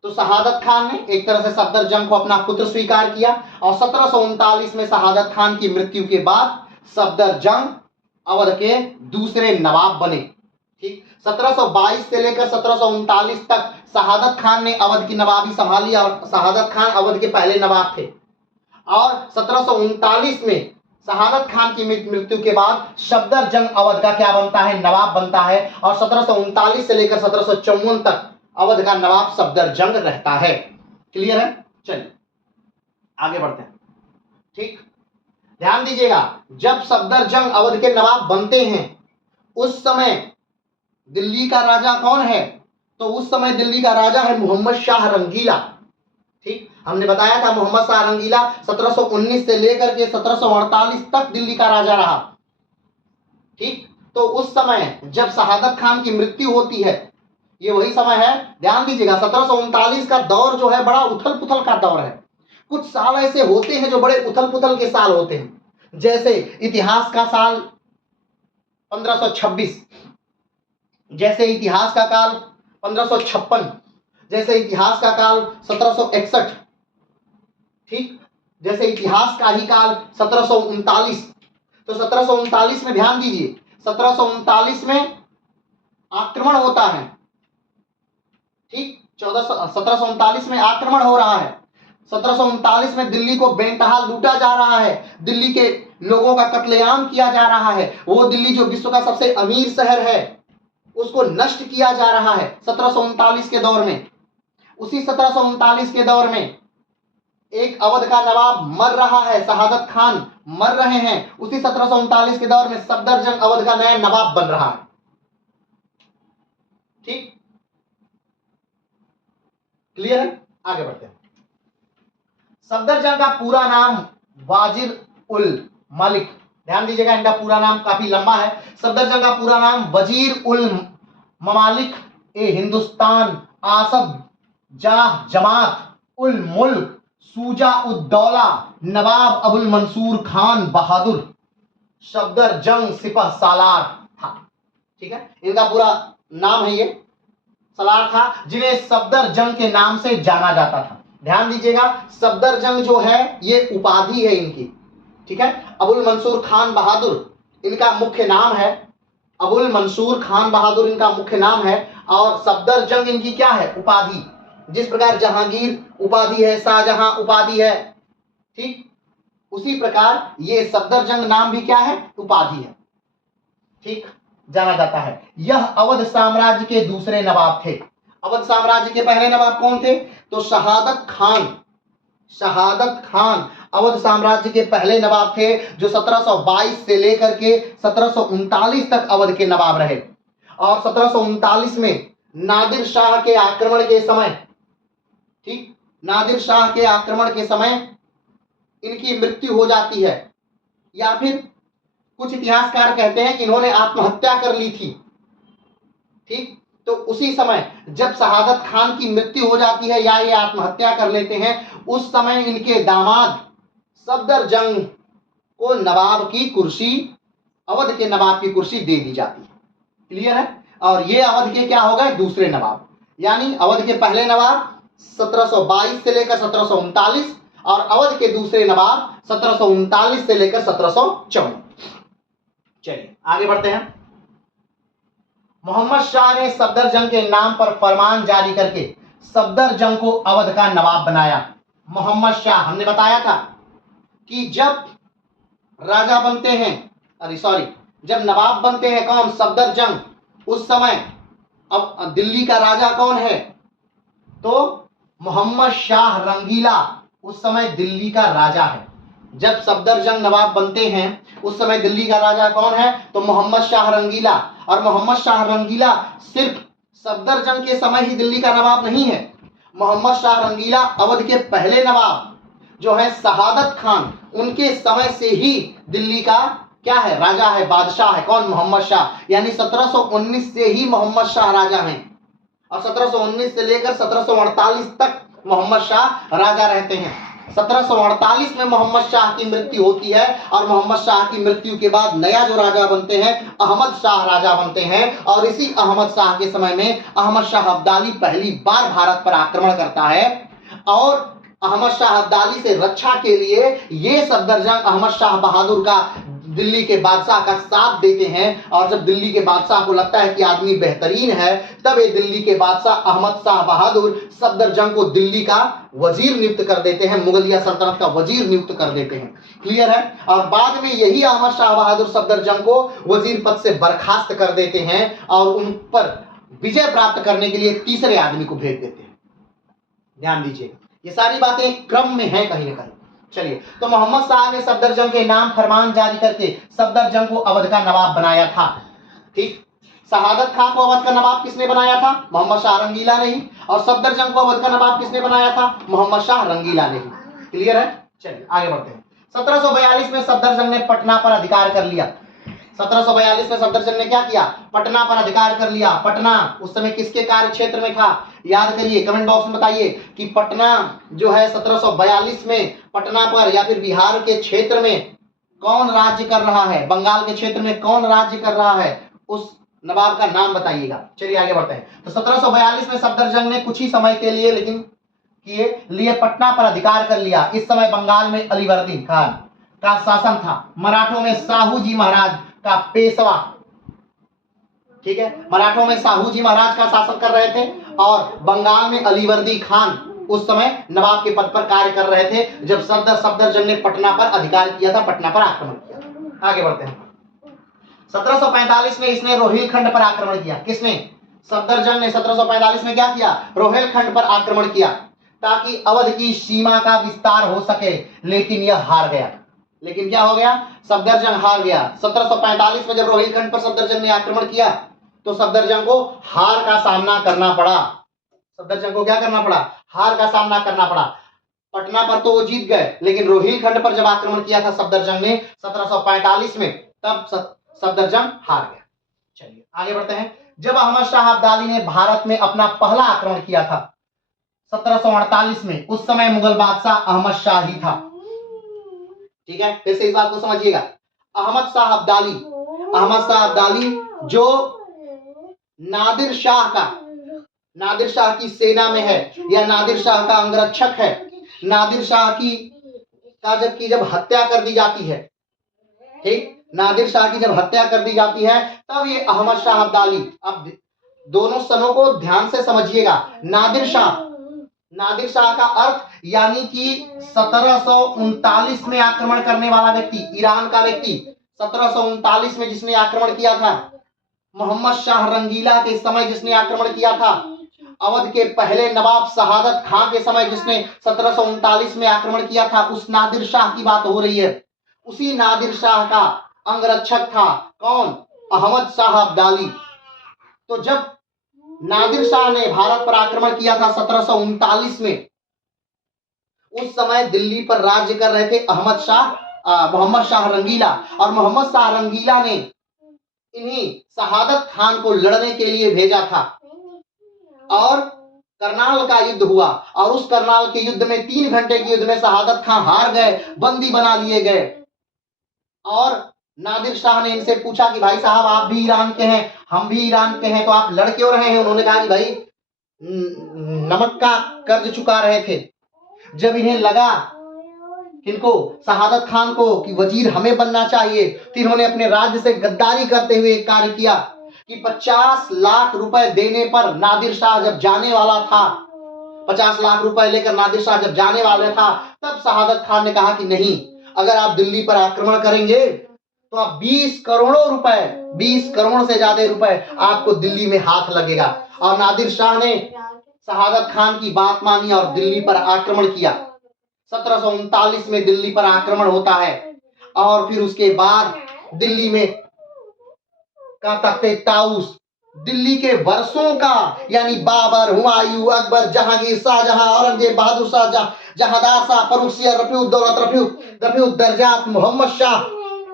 तो शहादत खान ने एक तरह से सफदरजंग को अपना पुत्र स्वीकार किया, और 1739 में शहादत खान की मृत्यु के बाद सफदरजंग अवध के दूसरे नवाब बने। ठीक, 1722 से लेकर 1739 तक शहादत खान ने अवध की नवाबी संभाली, और शहादत खान अवध के पहले नवाब थे। और 1739 में शहादत खान की मृत्यु के बाद सफदरजंग अवध का क्या बनता है, नवाब बनता है, और 1739 से लेकर 1754 तक अवध का नवाब सफदरजंग रहता है। क्लियर है? चलिए आगे बढ़ते हैं। ठीक, ध्यान दीजिएगा, जब सफदरजंग अवध के नवाब बनते हैं, उस समय दिल्ली का राजा कौन है, तो उस समय दिल्ली का राजा है मोहम्मद शाह रंगीला। ठीक, हमने बताया था मोहम्मद शाह रंगीला 1719 से लेकर के 1748 तक दिल्ली का राजा रहा। ठीक, तो उस समय जब शहादत खान की मृत्यु होती है, ये वही समय है, ध्यान दीजिएगा, 1739 का दौर जो है बड़ा उथल पुथल का दौर है। कुछ साल ऐसे होते हैं जो बड़े उथल पुथल के साल होते हैं, जैसे इतिहास का साल 1526, जैसे इतिहास का काल 1556, जैसे इतिहास का काल 1761। ठीक, जैसे इतिहास का ही काल 1739। तो 1739 में ध्यान दीजिए, 1739 में आक्रमण होता है। ठीक, 1739 में आक्रमण हो रहा है। 1739 में दिल्ली को बेनतहा लूटा जा रहा है, दिल्ली के लोगों का कत्लेआम किया जा रहा है। वो दिल्ली जो विश्व का सबसे अमीर शहर है, उसको नष्ट किया जा रहा है 1739 के दौर में। उसी 1739 के दौर में एक अवध का नवाब मर रहा है, शहादत खान मर रहे हैं। उसी 1739 के दौर में सफदरजंग अवध का नया नवाब बन रहा है। ठीक, क्लियर है? आगे बढ़ते हैं। सफदरजंग का पूरा नाम वाजिर उल मलिक, ध्यान दीजिएगा, इनका पूरा नाम काफी लंबा है। सफदरजंग का पूरा नाम वजीर उल ममालिक ए हिंदुस्तान आसफ जाह जमात उल मुल्क सूजा उद्दौला नवाब अबुल मंसूर खान बहादुर सफदरजंग सिपह सालार था। ठीक है, इनका पूरा नाम है ये। सलार था, जिन्हें सफदर जंग के नाम से जाना जाता था। ध्यान दीजिएगा, सफदर जंग जो है ये उपाधि है इनकी, ठीक है। अबुल मंसूर खान बहादुर इनका मुख्य नाम है, अबुल मंसूर खान बहादुर इनका मुख्य नाम है, और सफदर जंग इनकी क्या है, उपाधि। जिस प्रकार जहांगीर उपाधि है, शाहजहां उपाधि है, ठीक, उसी प्रकार ये सफदर जंग नाम भी क्या है, उपाधि है, ठीक, जाना जाता है। यह अवध साम्राज्य के दूसरे नवाब थे। अवध साम्राज्य के पहले नवाब कौन थे, तो शहादत खान। शहादत खान अवध साम्राज्य के पहले नवाब थे, जो 1722 से लेकर के 1739 तक अवध के नवाब रहे। और 1739 में नादिर शाह के आक्रमण के समय, ठीक, नादिर शाह के आक्रमण के समय इनकी मृत्यु हो जाती है, या फिर कुछ इतिहासकार कहते हैं कि इन्होंने आत्महत्या कर ली थी, ठीक। तो उसी समय जब शहादत खान की मृत्यु हो जाती है या ये आत्महत्या कर लेते हैं, उस समय इनके दामाद सफदर जंग को नवाब की कुर्सी, अवध के नवाब की कुर्सी दे दी जाती है। क्लियर है। और ये अवध के क्या हो गए, दूसरे नवाब। यानी अवध के पहले नवाब 1722 से लेकर 1739, और अवध के दूसरे नवाब 1739 से लेकर 1754। चलिए आगे बढ़ते हैं। मोहम्मद शाह ने सफदर जंग के नाम पर फरमान जारी करके सफदर जंग को अवध का नवाब बनाया। मोहम्मद शाह, हमने बताया था कि जब राजा बनते हैं, अरे सॉरी, जब नवाब बनते हैं कौन, सफदर जंग, उस समय अब दिल्ली का राजा कौन है, तो मोहम्मद शाह रंगीला उस समय दिल्ली का राजा है। जब सफदर जंग नवाब बनते हैं उस समय दिल्ली का राजा कौन है, तो मोहम्मद शाह रंगीला। और मोहम्मद शाह रंगीला सिर्फ सफदर जंग के समय ही दिल्ली का नवाब नहीं है। मोहम्मद शाह रंगीला अवध के पहले नवाब जो है शहादत खान, उनके समय से ही दिल्ली का क्या है, राजा है, बादशाह है। कौन, मोहम्मद शाह। यानी 1719 से ही मोहम्मद शाह राजा हैं, और 1719 से लेकर 1748 तक मोहम्मद शाह राजा रहते हैं। 1748 में मोहम्मद शाह की मृत्यु होती है, और मोहम्मद शाह की मृत्यु के बाद नया जो राजा बनते हैं, अहमद शाह राजा बनते हैं। और इसी अहमद शाह के समय में अहमद शाह अब्दाली पहली बार भारत पर आक्रमण करता है, और अहमद शाह अब्दाली से रक्षा के लिए ये सफदर जंग अहमद शाह बहादुर का, दिल्ली के बादशाह का साथ देते हैं। और जब दिल्ली के बादशाह को लगता है कि आदमी बेहतरीन है, तब ये दिल्ली के बादशाह अहमद शाह बहादुर सफदर जंग को दिल्ली का वजीर नियुक्त कर देते हैं, मुगलिया सल्तनत का वजीर नियुक्त कर देते हैं। क्लियर है। और बाद में यही अहमद शाह बहादुर सफदर जंग को वजीर पद से बर्खास्त कर देते हैं, और उन पर विजय प्राप्त करने के लिए तीसरे आदमी को भेज देते हैं। ध्यान दीजिए, ये सारी बातें क्रम में है कहीं ना कहीं। चलिए, तो मोहम्मद शाह ने सफदर जंग के नाम फरमान जारी करके सफदर जंग को अवध का नवाब बनाया था, ठीक। शहादत खान को अवध का नवाब किसने बनाया था, मोहम्मद शाह रंगीला ने ही। और सफदर जंग को अवध का नवाब किसने बनाया था, मोहम्मद शाह रंगीला ने ही। क्लियर है। चलिए आगे बढ़ते हैं। 1742 में सफदर जंग ने पटना पर अधिकार कर लिया। 1742 में सफदर जंग ने क्या किया, पटना पर अधिकार कर लिया। पटना उस समय किसके कार्य क्षेत्र में था, याद करिए, कमेंट बॉक्स में बताइए कि पटना जो है 1742 में पटना पर या फिर बिहार के क्षेत्र में कौन राज्य कर रहा है, बंगाल के क्षेत्र में कौन राज्य कर रहा है, उस नवाब का नाम बताइएगा। चलिए आगे बढ़ते हैं। तो 1742 में सफदर जंग ने कुछ ही समय के लिए लिए पटना पर अधिकार कर लिया। इस समय बंगाल में अलीवर्दी खान का शासन था, मराठों में साहू जी महाराज का पेशवा, ठीक है, मराठों में साहू जी महाराज का शासन कर रहे थे, और बंगाल में अलीवर्दी खान उस समय नवाब के पद पर कार्य कर रहे थे, जब सफदर जंग ने पटना पर अधिकार किया था, पटना पर आक्रमण किया। आगे बढ़ते हैं। 1745 में इसने रोहिलखंड पर आक्रमण किया। किसने, सफदर जंग ने 1745 में क्या किया, रोहिलखंड पर आक्रमण किया, ताकि अवध की सीमा का विस्तार हो सके, लेकिन यह हार गया। लेकिन क्या हो गया, सफदर जंग हार गया। 1745 में जब रोहिलखंड पर सफदर जंग ने आक्रमण किया, तो सफदर जंग को हार का सामना करना पड़ा। सफदर जंग को क्या करना पड़ा, हार का सामना करना पड़ा। पटना पर तो वो जीत गए, लेकिन रोहिलखंड पर जब आक्रमण किया था सफदर जंग ने 1745 में, तब सफदर जंग हार गया। चलिए आगे बढ़ते हैं। जब अहमद शाह अब्दाली ने भारत में अपना पहला आक्रमण किया था 1748 में, उस समय मुगल बादशाह अहमद शाह ही था। ठीक है, फिर से इस बात को समझिएगा। अहमद शाह अब्दाली जो नादिर शाह का नादिर शाह की सेना में है या नादिर शाह का अंगरक्षक है, नादिर शाह की जब हत्या कर दी जाती है, ठीक, नादिर शाह की जब हत्या कर दी जाती है तब ये अहमद शाह अब्दाली, अब दोनों सनों को ध्यान से समझिएगा। नादिर शाह का अर्थ यानी कि 1739 में आक्रमण करने वाला व्यक्ति, ईरान का व्यक्ति 1739 में जिसने आक्रमण किया था, मोहम्मद शाह रंगीला के समय जिसने आक्रमण किया था, अवध के पहले नवाब शहादत खां के समय जिसने 1739 में आक्रमण किया था, उस नादिर शाह की बात हो रही है। उसी नादिर शाह का अंगरक्षक था कौन? अहमद शाह अब्दाली। तो जब नादिर शाह ने भारत पर आक्रमण किया था 1739 में, उस समय दिल्ली पर राज्य कर रहे थे मोहम्मद शाह रंगीला, और मोहम्मद शाह रंगीला ने इन्हीं शहादत खान को लड़ने के लिए भेजा था और करनाल का युद्ध हुआ, और उस करनाल के युद्ध में 3 घंटे के युद्ध में शहादत खान हार गए, बंदी बना लिए गए। और नादिर शाह ने इनसे पूछा कि भाई साहब आप भी ईरान के हैं, हम भी ईरान के हैं, तो आप लड़ क्यों रहे हैं? उन्होंने कहा कि भाई नमक का कर्ज चुका रहे थे। जब इन्हें लगा किनको? शहादत खान को, कि वजीर हमें बनना चाहिए, तो इन्होंने अपने राज्य से गद्दारी करते हुए एक कार्य किया कि 50 लाख रुपए देने पर नादिर शाह जब जाने वाला था, 50 लाख रुपए लेकर नादिर शाह जब जाने वाला था, तब शहादत खान ने कहा कि नहीं, अगर आप दिल्ली पर आक्रमण करेंगे तो आप 20 करोड़ों रुपए, 20 करोड़ से ज्यादा रुपए आपको दिल्ली में हाथ लगेगा। और नादिर शाह ने शहादत खान की बात मानी और दिल्ली पर आक्रमण किया। 1739 में दिल्ली पर आक्रमण होता है, और फिर उसके बाद दिल्ली में का तख्ते ताउस, दिल्ली के वर्षों का, यानी बाबर, हुमायूं, अकबर, जहांगीर, शाहजहां, औरंगजेब, बहादुर शाह, जहांदार शाह, फर्रुखसियर, रफीउद्दौलत, रफीउद्दर्जात, मोहम्मद शाह,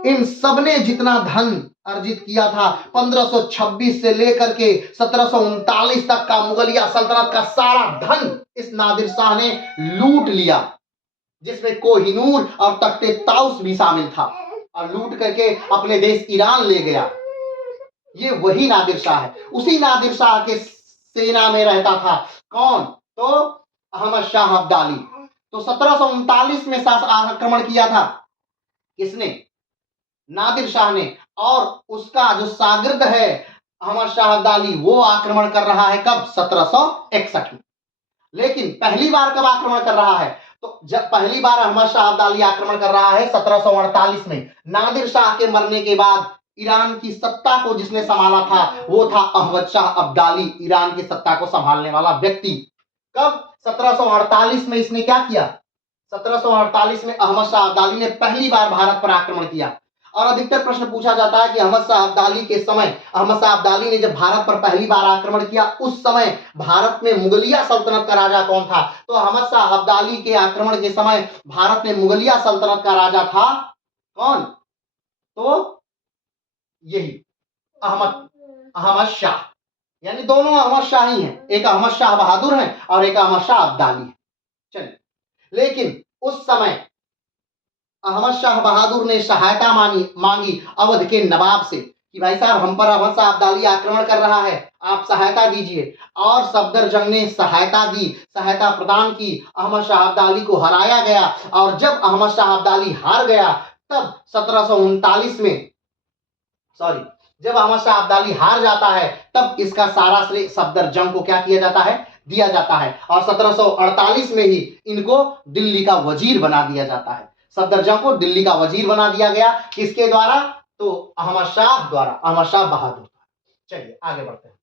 इन सब ने जितना धन अर्जित किया था 1526 से लेकर के 1739 तक का मुगलिया सल्तनत का सारा धन इस नादिर शाह ने लूट लिया, जिसमें कोहिनूर और तख्ते ताउस भी शामिल था, और लूट करके अपने देश ईरान ले गया। ये वही नादिर शाह है। उसी नादिर शाह के सेना में रहता था कौन? तो अहमद शाह अब्दाली। तो 1739 में आक्रमण किया था किसने? नादिर शाह ने। और उसका जो शागिर्द है अहमद शाह अब्दाली, वो आक्रमण कर रहा है कब? 1761 में। लेकिन पहली बार कब आक्रमण कर रहा है? तो जब पहली बार अहमद शाह अब्दाली आक्रमण कर रहा है 1748 में। नादिर शाह के मरने के बाद ईरान की सत्ता को जिसने संभाला था वो था अहमद शाह अब्दाली, ईरान की सत्ता को संभालने वाला व्यक्ति। कब? 1748 में इसने क्या किया? 1748 में अहमद शाह अब्दाली ने पहली बार भारत पर आक्रमण किया। और अधिकतर प्रश्न पूछा जाता है कि अहमद शाह अब्दाली के समय, अहमद शाह अब्दाली ने जब भारत पर पहली बार आक्रमण किया उस समय भारत में मुगलिया सल्तनत का राजा कौन था? तो अहमद शाह अब्दाली के आक्रमण के समय भारत में मुगलिया सल्तनत का राजा था कौन? तो यही अहमद शाह, यानी दोनों अहमद शाह ही हैं, एक अहमद शाह बहादुर हैं और एक अहमद शाह अब्दाली है। चलिए, लेकिन उस समय अहमद शाह बहादुर ने सहायता मांगी अवध के नवाब से कि भाई साहब हम पर अहमद शाह अब्दाली आक्रमण कर रहा है, आप सहायता दीजिए। और सफदरजंग ने सहायता दी, सहायता प्रदान की, अहमद शाह अब्दाली को हराया गया। और जब अहमद शाह अब्दाली हार गया तब 1739 में, जब अहमद शाह अब्दाली हार जाता है तब इसका सारा श्रेय सफदरजंग को क्या किया जाता है? दिया जाता है। और 1748 में ही इनको दिल्ली का वजीर बना दिया जाता है। सफदरजंग को दिल्ली का वजीर बना दिया गया, किसके द्वारा? तो अहमद शाह द्वारा, अहमद शाह बहादुर। चलिए आगे बढ़ते हैं।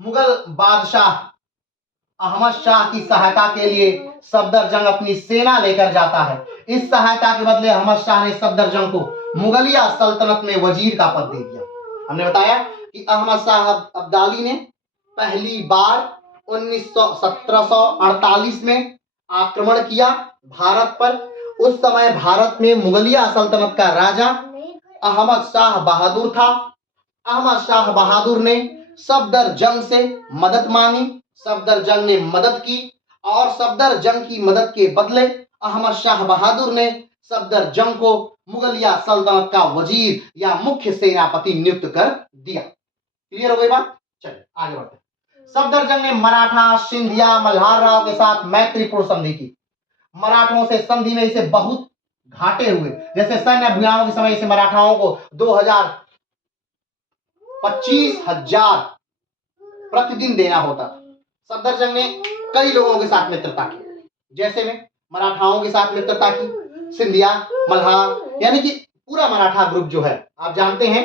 मुगल बादशाह अहमद शाह की सहायता के लिए सफदरजंग अपनी सेना लेकर जाता है। इस सहायता के बदले अहमद शाह ने सफदरजंग को मुगलिया सल्तनत में वजीर का पद दे दिया। हमने बताया कि अहमद शाह अब्दाली ने पहली बार 1748 में आक्रमण किया भारत पर। उस समय भारत में मुगलिया सल्तनत का राजा अहमद शाह बहादुर था। अहमद शाह बहादुर ने सफदरजंग से मदद मांगी, सफदरजंग ने मदद की, और सफदरजंग की मदद के बदले अहमद शाह बहादुर ने सफदरजंग को मुगलिया सल्तनत का वजीर या मुख्य सेनापति नियुक्त कर दिया। क्लियर हो गई बात? चलिए आगे बढ़ते हैं। सफदरजंग ने मराठा, सिंधिया, मल्हार राव के साथ मैत्रीपूर्ण संधि की। मराठों से संधि में इसे बहुत घाटे हुए, जैसे सैन्य अभियानों के समय इसे मराठाओं को 25,000 प्रतिदिन देना होता था। सफदरजंग ने कई लोगों के साथ मित्रता की, जैसे में मराठाओं के साथ मित्रता की, सिंधिया, मल्हार, यानी कि पूरा मराठा ग्रुप जो है, आप जानते हैं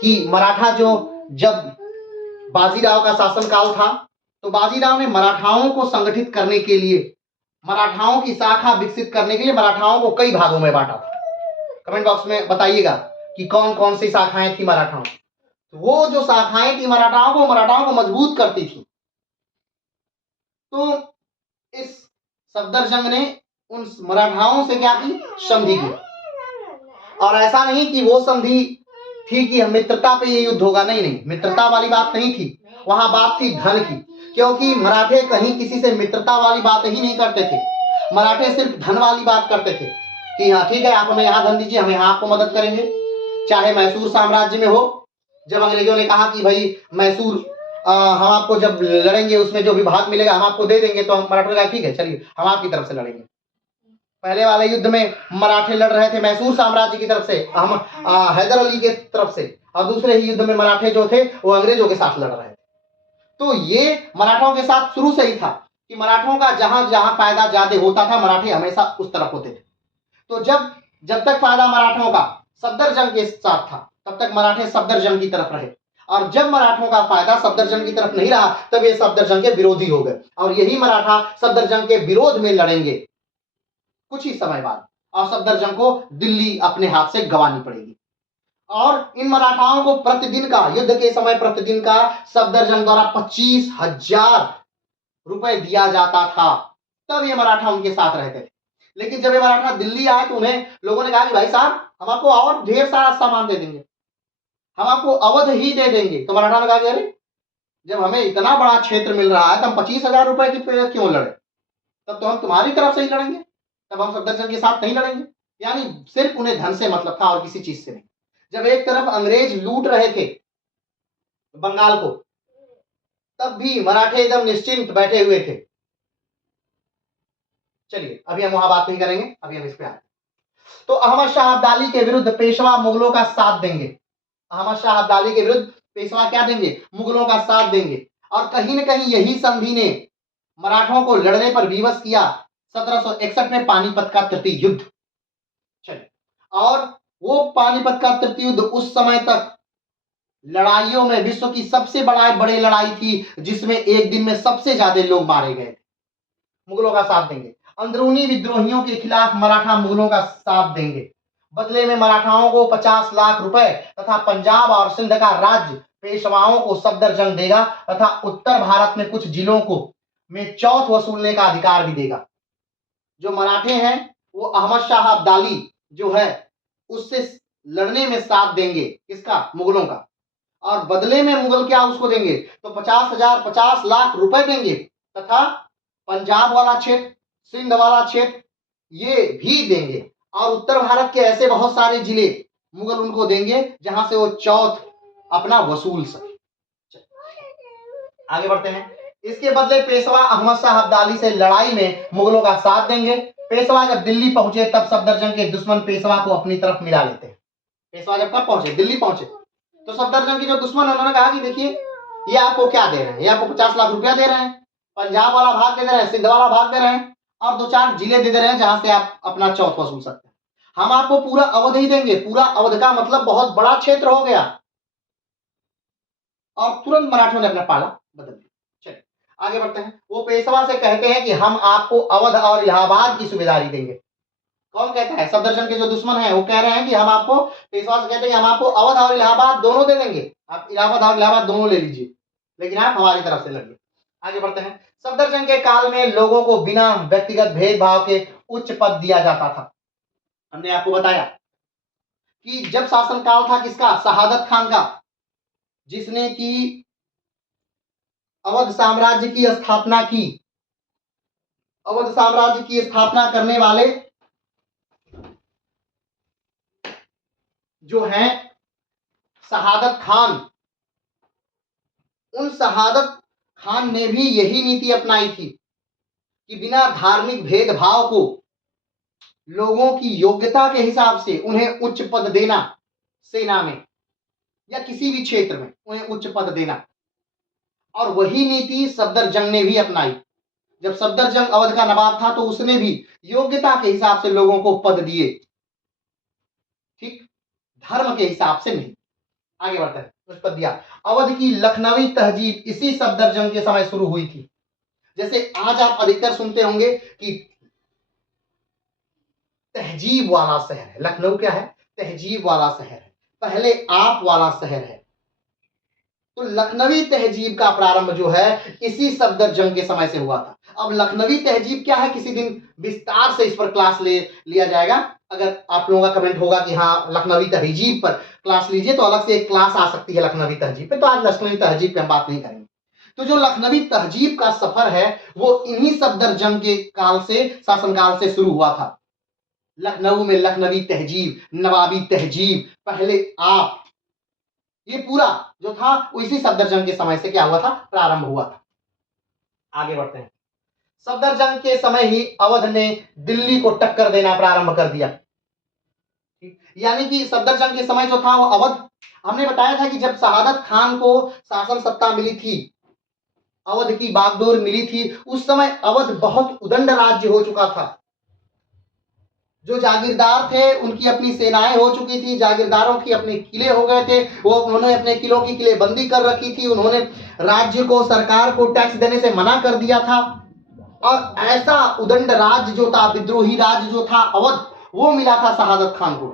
कि मराठा जो जब बाजीराव का शासनकाल था, तो बाजीराव ने मराठाओं को संगठित करने के लिए, मराठाओं की शाखा विकसित करने के लिए मराठाओं को कई भागों में बांटा था। कमेंट बॉक्स में बताइएगा कि कौन कौन सी शाखाएं थी मराठाओं। तो वो जो शाखाएं थी मराठाओं को मजबूत करती थी। तो इस सफदरजंग ने उन मराठाओं से क्या की, संधि की। और ऐसा नहीं कि वो संधि थी कि मित्रता पे ये युद्ध होगा, नहीं नहीं, मित्रता वाली बात नहीं थी, वहां बात थी धन की। क्योंकि मराठे कहीं किसी से मित्रता वाली बात ही नहीं करते थे, मराठे सिर्फ धन वाली बात करते थे कि हाँ ठीक है, आप हमें यहाँ धन दीजिए, हम यहाँ आपको मदद करेंगे। चाहे मैसूर साम्राज्य में हो, जब अंग्रेजों ने कहा कि भाई मैसूर हम आपको जब लड़ेंगे उसमें जो भी भाग मिलेगा हम आपको दे देंगे, तो हम मराठों ने कहा ठीक है चलिए हम आपकी तरफ से लड़ेंगे। पहले वाले युद्ध में मराठे लड़ रहे थे मैसूर साम्राज्य की तरफ से, हम हैदर अली की तरफ से, और दूसरे ही युद्ध में मराठे जो थे वो अंग्रेजों के साथ लड़ रहे थे। तो ये मराठों के साथ शुरू से ही था कि मराठों का जहां जहां फायदा ज्यादा होता था मराठे हमेशा उस तरफ होते थे। तो जब तक फायदा मराठों का सफदरजंग के साथ था तब तक मराठे सफदरजंग की तरफ रहे, और जब मराठों का फायदा सफदरजंग की तरफ नहीं रहा तब ये सफदरजंग के विरोधी हो गए, और यही मराठा सफदरजंग के विरोध में लड़ेंगे कुछ ही समय बाद, और सफदरजंग को दिल्ली अपने हाथ से गंवानी पड़ेगी। और इन मराठाओं को प्रतिदिन का, युद्ध के समय प्रतिदिन का सफदरजंग द्वारा 25,000 रुपए दिया जाता था, तब ये मराठा उनके साथ रहते थे। लेकिन जब ये मराठा दिल्ली आए तो उन्हें लोगों ने कहा कि भाई साहब हम आपको और ढेर सारा सामान दे देंगे, हम आपको अवध ही दे देंगे। तो मराठा ने कहा कि अरे जब हमें इतना बड़ा क्षेत्र मिल रहा है तो हम 25,000 रुपए की क्यों लड़े, तब तो हम तुम्हारी तरफ से ही लड़ेंगे, तब हम सफदरजंग के साथ नहीं लड़ेंगे। यानी सिर्फ उन्हें धन से मतलब था और किसी चीज से नहीं। जब एक तरफ अंग्रेज लूट रहे थे बंगाल को, तब भी मराठे एकदम निश्चिंत बैठे हुए थे। चलिए अभी हम वहां बात नहीं करेंगे, अभी हम इस पे आए। तो अहमद शाह अब्दाली के विरुद्ध पेशवा मुगलों का साथ देंगे। अहमद शाह अब्दाली के विरुद्ध पेशवा क्या देंगे, मुगलों का साथ देंगे। और कहीं न कहीं यही संधि ने मराठों को लड़ने पर विवश किया 1761 में पानीपत का तृतीय युद्ध। चलिए, और वो पानीपत का तृतीय युद्ध उस समय तक लड़ाइयों में विश्व की सबसे बड़ी लड़ाई थी, जिसमें एक दिन में सबसे ज्यादा लोग मारे गए। मुगलों का साथ देंगे। अंदरूनी विद्रोहियों के खिलाफ मराठा मुगलों का साथ देंगे। बदले में मराठाओं को 50 लाख रुपए तथा पंजाब और सिंध का राज्य पेशवाओं को सफदरजंग देगा, तथा उत्तर भारत में कुछ जिलों को में चौथ वसूलने का अधिकार भी देगा। जो मराठे हैं वो अहमद शाह अब्दाली जो है उससे लड़ने में साथ देंगे, किसका, मुगलों का। और बदले में मुगल क्या उसको देंगे, तो 50 लाख रुपए देंगे, तथा पंजाब वाला क्षेत्र, सिंध वाला क्षेत्र ये भी देंगे। और उत्तर भारत के ऐसे बहुत सारे जिले मुगल उनको देंगे जहां से वो चौथ अपना वसूल सके। आगे बढ़ते हैं। इसके बदले पेशवा अहमद शाह अब्दाली से लड़ाई में मुगलों का साथ देंगे। पेशवा जब दिल्ली पहुंचे तब सफदरजंग के दुश्मन पेशवा को अपनी तरफ मिला लेते हैं। पेशवा जब कब पहुंचे, दिल्ली पहुंचे, तो सफदरजंग के जो दुश्मन है उन्होंने कहा कि देखिए ये आपको क्या दे रहे हैं, ये आपको 50 लाख रुपया दे रहे हैं, पंजाब वाला भाग दे रहे हैं, सिंध वाला भाग दे रहे हैं, और 2-4 जिले दे रहे हैं जहां से आप अपना चौथ वसूल सकते हैं। हम आपको पूरा अवध ही देंगे। पूरा अवध का मतलब बहुत बड़ा क्षेत्र हो गया। और तुरंत मराठों ने अपना पाला बदल दिया। चलिए आगे बढ़ते हैं। वो पेशवा से कहते हैं कि हम आपको अवध और इलाहाबाद की सुबेदारी देंगे। कौन कहता है, सफदरजंग के जो दुश्मन हैं वो कह रहे हैं कि हम आपको, पेशवा से कहते हैं कि हम आपको अवध और इलाहाबाद दोनों दे देंगे, आप इलाहाबाद और इलाहाबाद दोनों ले लीजिए, लेकिन आप हमारी तरफ से लड़िए। आगे बढ़ते हैं। सफदरजंग के काल में लोगों को बिना व्यक्तिगत भेदभाव के उच्च पद दिया जाता था। हमने आपको बताया कि जब शासनकाल था किसका, शहादत खान का, जिसने की अवध साम्राज्य की स्थापना की। अवध साम्राज्य की स्थापना करने वाले जो हैं शहादत खान, उन शहादत खान ने भी यही नीति अपनाई थी कि बिना धार्मिक भेदभाव को लोगों की योग्यता के हिसाब से उन्हें उच्च पद देना, सेना में या किसी भी क्षेत्र में उन्हें उच्च पद देना। और वही नीति सफदरजंग ने भी अपनाई। जब सफदरजंग अवध का नवाब था तो उसने भी योग्यता के हिसाब से लोगों को पद दिए, ठीक, धर्म के हिसाब से नहीं। आगे बढ़ते हैं, कुछ पद दिया। अवध की लखनवी तहजीब इसी सफदरजंग के समय शुरू हुई थी। जैसे आज आप अधिकतर सुनते होंगे कि तहजीब वाला शहर है, लखनऊ क्या है, तहजीब वाला शहर है, पहले आप वाला शहर है। तो लखनवी तहजीब का प्रारंभ जो है इसी सफदरजंग के समय से हुआ था। अब लखनवी तहजीब क्या है, किसी दिन विस्तार से इस पर क्लास लिया जाएगा। अगर आप लोगों का कमेंट होगा कि हाँ लखनवी तहजीब पर क्लास लीजिए तो अलग से एक क्लास आ सकती है लखनवी तहजीब पे, तो आज लखनवी तहजीब पे हम बात नहीं करेंगे। तो जो लखनवी तहजीब का सफर है वो इन्हीं सफदरजंग के काल से, शासनकाल से शुरू हुआ था। लखनऊ में लखनवी तहजीब, नवाबी तहजीब, पहले आप, ये पूरा जो था इसी सफदरजंग के समय से क्या हुआ था, प्रारंभ हुआ था। आगे बढ़ते हैं। सफदरजंग के समय ही अवध ने दिल्ली को टक्कर देना प्रारंभ कर दिया। यानी कि सफदरजंग के समय जो था वो अवध, हमने बताया था कि जब शहादत खान को शासन सत्ता मिली थी, अवध की बागडोर मिली थी, उस समय अवध बहुत उदंड राज्य हो चुका था। जो जागीरदार थे उनकी अपनी सेनाएं हो चुकी थी, जागीरदारों की अपने किले हो गए थे, वो उन्होंने अपने किलों की किलेबंदी कर रखी थी, उन्होंने राज्य को, सरकार को टैक्स देने से मना कर दिया था। और ऐसा उदंड राज्य जो था, विद्रोही राज्य जो था अवध, वो मिला था शहादत खान को।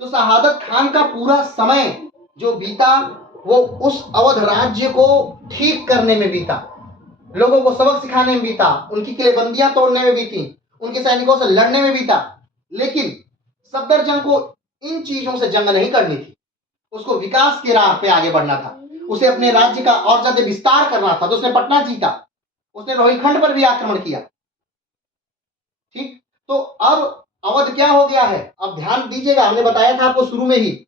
तो शहादत खान का पूरा समय जो बीता वो उस अवध राज्य को ठीक करने में बीता, लोगों को सबक सिखाने में बीता, उनकी किलेबंदियां तोड़ने में बीती, उनके सैनिकों से लड़ने में बीता। लेकिन सफदरजंग को इन चीजों से जंग नहीं करनी थी, उसको विकास के राह पे आगे बढ़ना था, उसे अपने राज्य का और ज्यादा विस्तार करना था। तो उसने पटना जीता, उसने रोहिलखंड पर भी आक्रमण किया, ठीक। तो अब अवध क्या हो गया है, अब ध्यान दीजिएगा, हमने बताया था आपको शुरू में ही,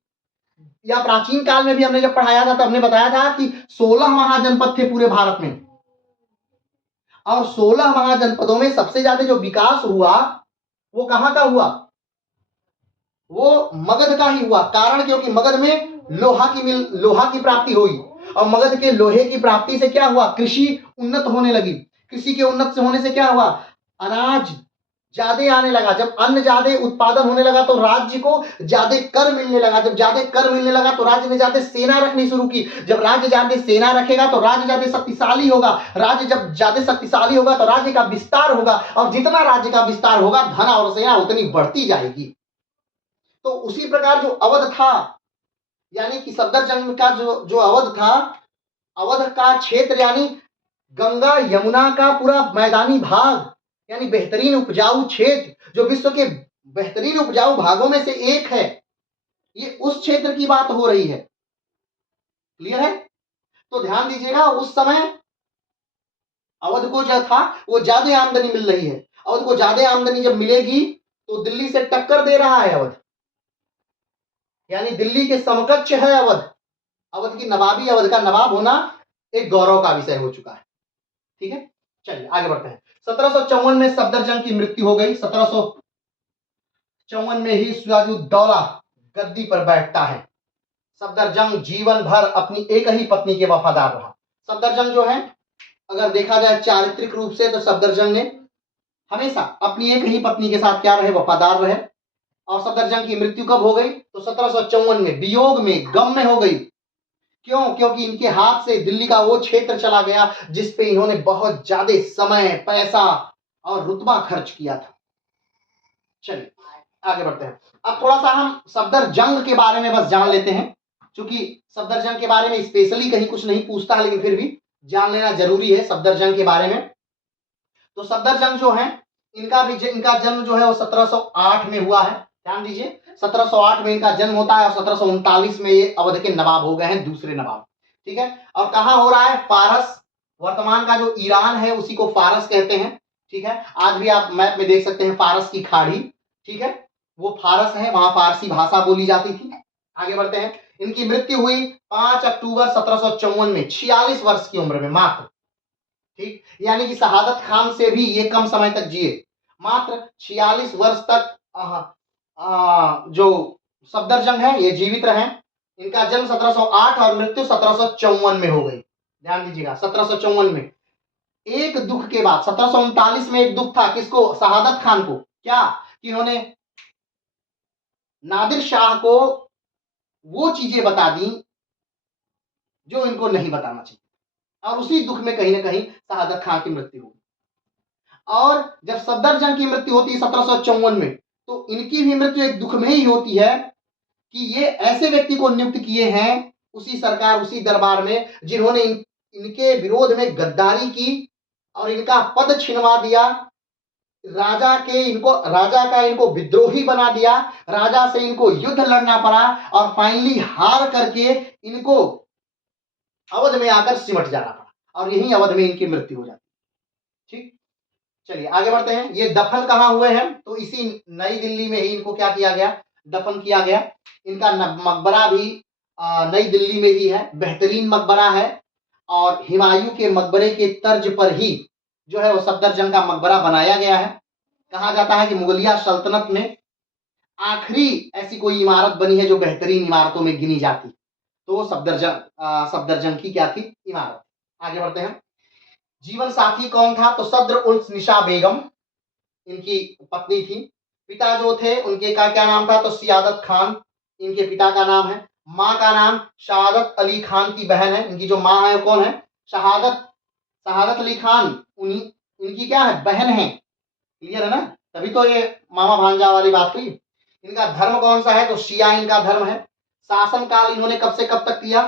या प्राचीन काल में भी हमने जब पढ़ाया था तो हमने बताया था कि 16 महाजनपद थे पूरे भारत में, और 16 महाजनपदों में सबसे ज्यादा जो विकास हुआ वो कहां का हुआ, वो मगध का ही हुआ। कारण क्योंकि मगध में लोहा की प्राप्ति हुई, और मगध के लोहे की प्राप्ति से क्या हुआ, कृषि उन्नत होने लगी। कृषि के उन्नत से होने से क्या हुआ, अनाज ज्यादा आने लगा। जब अन्न ज्यादा उत्पादन होने लगा तो राज्य को ज्यादा कर मिलने लगा। जब ज्यादा कर मिलने लगा तो राज्य ने ज्यादा सेना रखनी शुरू की। जब राज्य ज्यादा सेना रखेगा तो राज्य ज्यादा शक्तिशाली होगा। राज्य जब ज्यादा शक्तिशाली होगा तो राज्य का विस्तार होगा, और जितना राज्य का विस्तार होगा धन और सेना उतनी बढ़ती जाएगी। तो उसी प्रकार जो अवध था, यानी कि सफदरजंग का जो अवध था, अवध का क्षेत्र यानी गंगा यमुना का पूरा मैदानी भाग, यानी बेहतरीन उपजाऊ क्षेत्र, जो विश्व के बेहतरीन उपजाऊ भागों में से एक है, ये उस क्षेत्र की बात हो रही है। क्लियर है? तो ध्यान दीजिएगा, उस समय अवध को जो था वो ज्यादा आमदनी मिल रही है। अवध को ज्यादा आमदनी जब मिलेगी तो दिल्ली से टक्कर दे रहा है अवध, यानी दिल्ली के समकक्ष है अवध। अवध की नवाबी, अवध का नवाब होना एक गौरव का विषय हो चुका है। ठीक है, चलिए आगे बढ़ते हैं। 1754 में सफदरजंग की मृत्यु हो गई। 1754 में ही सिराजुद्दौला गद्दी पर बैठता है। सफदरजंग जीवन भर अपनी एक ही पत्नी के वफादार रहा। सफदरजंग जो है, अगर देखा जाए चारित्रिक रूप से, तो सफदरजंग ने हमेशा अपनी एक ही पत्नी के साथ क्या रहे, वफादार रहे। और सफदरजंग की मृत्यु कब हो गई, तो 1754 में, वियोग में, गम में हो गई। क्यों? क्योंकि इनके हाथ से दिल्ली का वो क्षेत्र चला गया जिसपे इन्होंने बहुत ज्यादा समय, पैसा और रुतबा खर्च किया था। चलिए आगे बढ़ते हैं। अब थोड़ा सा हम सफदरजंग के बारे में बस जान लेते हैं, क्योंकि सफदरजंग के बारे में स्पेशली कहीं कुछ नहीं पूछता है, लेकिन फिर भी जान लेना जरूरी है सफदरजंग के बारे में। तो सफदरजंग जो है, इनका जन्म जो है वो 1708 में हुआ है। ध्यान दीजिए, 1708 में इनका जन्म होता है और 1739 में ये अवध के नवाब हो गए हैं, दूसरे नवाब। ठीक है, और कहाँ हो रहा है, फारस, वर्तमान का जो ईरान है उसी को फारस कहते हैं। ठीक है, आज भी आप मैप में देख सकते हैं फारस की खाड़ी। ठीक है, वो फारस है, वहां फारसी भाषा बोली जाती थी। आगे बढ़ते हैं। इनकी मृत्यु हुई 5 अक्टूबर 1754 में, 46 वर्ष की उम्र में मात्र। ठीक, यानी कि शहादत खान से भी ये कम समय तक जिए, मात्र 46 वर्ष तक जो सफदरजंग है ये जीवित रहे। इनका जन्म 1708 और मृत्यु 1754 में हो गई। ध्यान दीजिएगा 1754 में। एक दुख के बाद 1739 में एक दुख था, किसको? शहादत खान को। क्या? कि इन्होंने नादिर शाह को वो चीजें बता दी जो इनको नहीं बताना चाहिए, और उसी दुख में कहीं ना कहीं शहादत खान की मृत्यु हुई। और जब सफदरजंग की मृत्यु होती है 1754 में, तो इनकी भी मृत्यु एक दुख में ही होती है कि ये ऐसे व्यक्ति को नियुक्त किए हैं उसी सरकार, उसी दरबार में, जिन्होंने इनके विरोध में गद्दारी की और इनका पद छिनवा दिया, राजा का इनको विद्रोही बना दिया, राजा से इनको युद्ध लड़ना पड़ा, और फाइनली हार करके इनको अवध में आकर सिमट जाना पड़ा, और यही अवध में इनकी मृत्यु हो जाती। ठीक, चलिए आगे बढ़ते हैं। ये दफन कहाँ हुए हैं? तो इसी नई दिल्ली में ही इनको क्या किया गया? दफन किया गया। इनका मकबरा भी नई दिल्ली में ही है, बेहतरीन मकबरा है, और हुमायूं के मकबरे के तर्ज पर ही जो है वो सफदरजंग का मकबरा बनाया गया है। कहा जाता है कि मुगलिया सल्तनत में आखिरी ऐसी कोई इमारत बनी है जो बेहतरीन इमारतों में गिनी जाती, तो वो सफदरजंग की क्या थी? इमारत। आगे बढ़ते हैं। जीवन साथी कौन था? तो सद्र उर्फ निशा बेगम इनकी पत्नी थी। पिता जो थे उनके का क्या नाम था? तो सियादत खान इनके पिता का नाम है। माँ का नाम शहादत अली खान की बहन है। इनकी जो माँ है कौन है? शहादत अली खान उन्हीं इनकी क्या है? बहन है। क्लियर है ना? तभी तो ये मामा भांजा वाली बात हुई। इनका धर्म कौन सा है? तो शिया इनका धर्म है। शासनकाल इन्होंने कब से कब तक किया?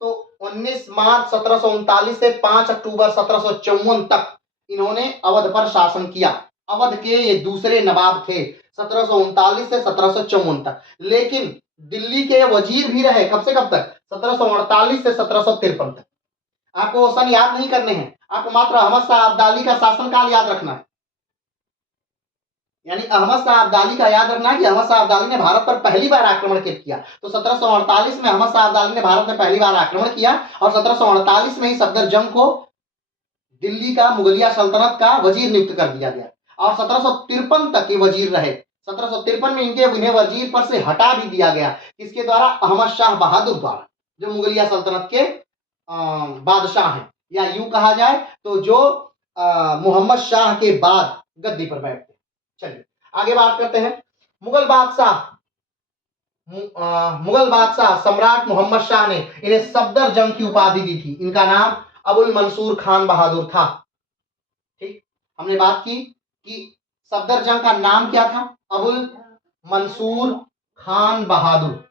तो 19 मार्च 1739 से 5 अक्टूबर 1754 तक इन्होंने अवध पर शासन किया। अवध के ये दूसरे नवाब थे 1739 से 1754 तक। लेकिन दिल्ली के वजीर भी रहे कब से कब तक? 1748 से 1753 तक। आपको सन याद नहीं करने हैं, आपको मात्र अहमद शाह अब्दाली का शासनकाल याद रखना है। यानी अहमद शाह अब्दाली का याद रखना है कि अहमद शाह अब्दाली ने भारत पर पहली बार आक्रमण किया। तो 1748 में अहमद शाह अब्दाली ने भारत में पहली बार आक्रमण किया, और 1748 में ही सफदरजंग को दिल्ली का मुगलिया सल्तनत का वजीर नियुक्त कर दिया गया, और 1753 तक ये वजीर रहे। 1753 में इन्हें वजीर पर से हटा भी दिया गया। किसके द्वारा? अहमद शाह बहादुर द्वारा, जो मुगलिया सल्तनत के बादशाह हैं, या यूं कहा जाए तो जो मोहम्मद शाह के बाद गद्दी पर बैठते। चलिए आगे बात करते हैं। मुगल बादशाह सम्राट मोहम्मद शाह ने इन्हें सफदरजंग की उपाधि दी थी। इनका नाम अबुल मंसूर खान बहादुर था। ठीक, हमने बात की कि सफदरजंग का नाम क्या था? अबुल मंसूर खान बहादुर।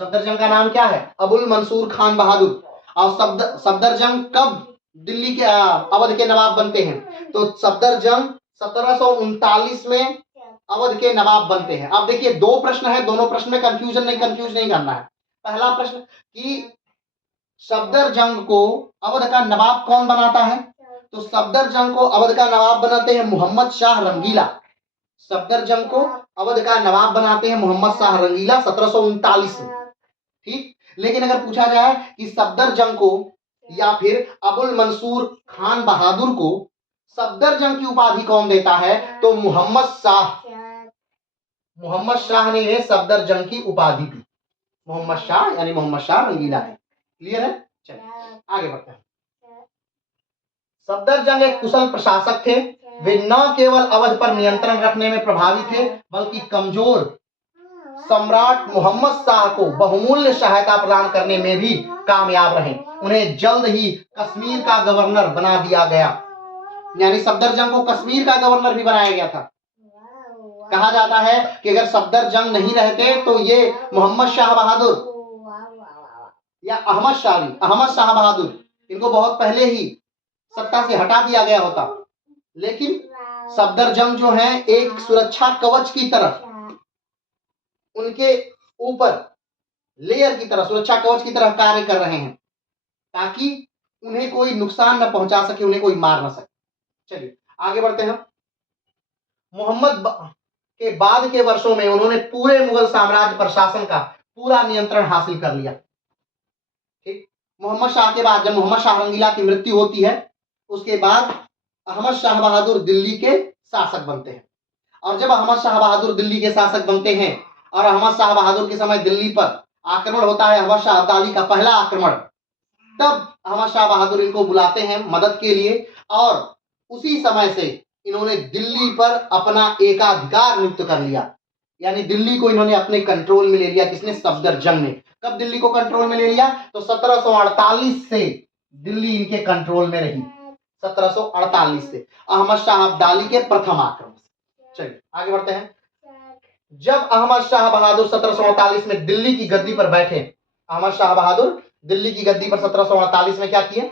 सफदरजंग का नाम क्या है? अबुल मंसूर खान बहादुर। और सफदरजंग कब दिल्ली के अवध के नवाब बनते हैं? तो सफदरजंग 1739 में अवध के नवाब बनते हैं। अब देखिए दो प्रश्न है, दोनों प्रश्न में कंफ्यूज नहीं करना है। पहला प्रश्न कि सफदरजंग को अवध का नवाब कौन बनाता है? तो सफदरजंग को अवध का नवाब बनाते हैं मोहम्मद शाह रंगीला। सफदरजंग को अवध का नवाब बनाते हैं मोहम्मद शाह रंगीला 1739 में। ठीक, लेकिन अगर पूछा जाए कि सफदरजंग को या फिर अबुल मंसूर खान बहादुर को सफदरजंग की उपाधि कौन देता है? तो मोहम्मद शाह ने इन्हें सफदरजंग की उपाधि दी। मोहम्मद शाह यानी मोहम्मद शाह रंगीला है। क्लियर है? चलिए आगे बढ़ते हैं। सफदरजंग एक कुशल प्रशासक थे। वे न केवल अवध पर नियंत्रण रखने में प्रभावी थे, बल्कि कमजोर सम्राट मोहम्मद शाह को बहुमूल्य सहायता प्रदान करने में भी कामयाब रहे। उन्हें जल्द ही कश्मीर का गवर्नर बना दिया गया। यानी सफदरजंग को कश्मीर का गवर्नर भी बनाया गया था। कहा जाता है कि अगर सफदरजंग नहीं रहते तो ये मोहम्मद शाह बहादुर या अहमद शाह बहादुर, इनको बहुत पहले ही सत्ता से हटा दिया गया होता। लेकिन सफदरजंग जो है एक सुरक्षा कवच की तरह उनके ऊपर लेयर की तरह, सुरक्षा कवच की तरह कार्य कर रहे हैं, ताकि उन्हें कोई नुकसान न पहुंचा सके, उन्हें कोई मार न सके। चलिए आगे बढ़ते हैं। मोहम्मद के बाद के वर्षों में उन्होंने पूरे मुगल साम्राज्य प्रशासन का पूरा नियंत्रण हासिल कर लिया। ठीक, मोहम्मद शाह के बाद जब मोहम्मद शाह रंगीला की मृत्यु होती है उसके बाद अहमद शाह बहादुर दिल्ली के शासक बनते हैं। और जब अहमद शाह बहादुर दिल्ली के शासक बनते हैं और अहमद शाह बहादुर के समय दिल्ली पर आक्रमण होता है, अहमद शाह अब्दाली का पहला आक्रमण, तब अहमद शाह बहादुर इनको बुलाते हैं मदद के लिए और उसी समय से इन्होंने दिल्ली पर अपना एकाधिकार नियुक्त कर लिया। यानी दिल्ली को इन्होंने अपने कंट्रोल में ले लिया। किसने? सफदरजंग ने। कब दिल्ली को कंट्रोल में ले लिया? तो 1748 से दिल्ली इनके कंट्रोल में रही। 1748 से अहमद शाह अब्दाली के प्रथम आक्रमण से। चलिए आगे बढ़ते हैं। जब अहमद शाह बहादुर 1748 में दिल्ली की गद्दी पर बैठे, अहमद शाह बहादुर दिल्ली की गद्दी पर 1748 में क्या किए?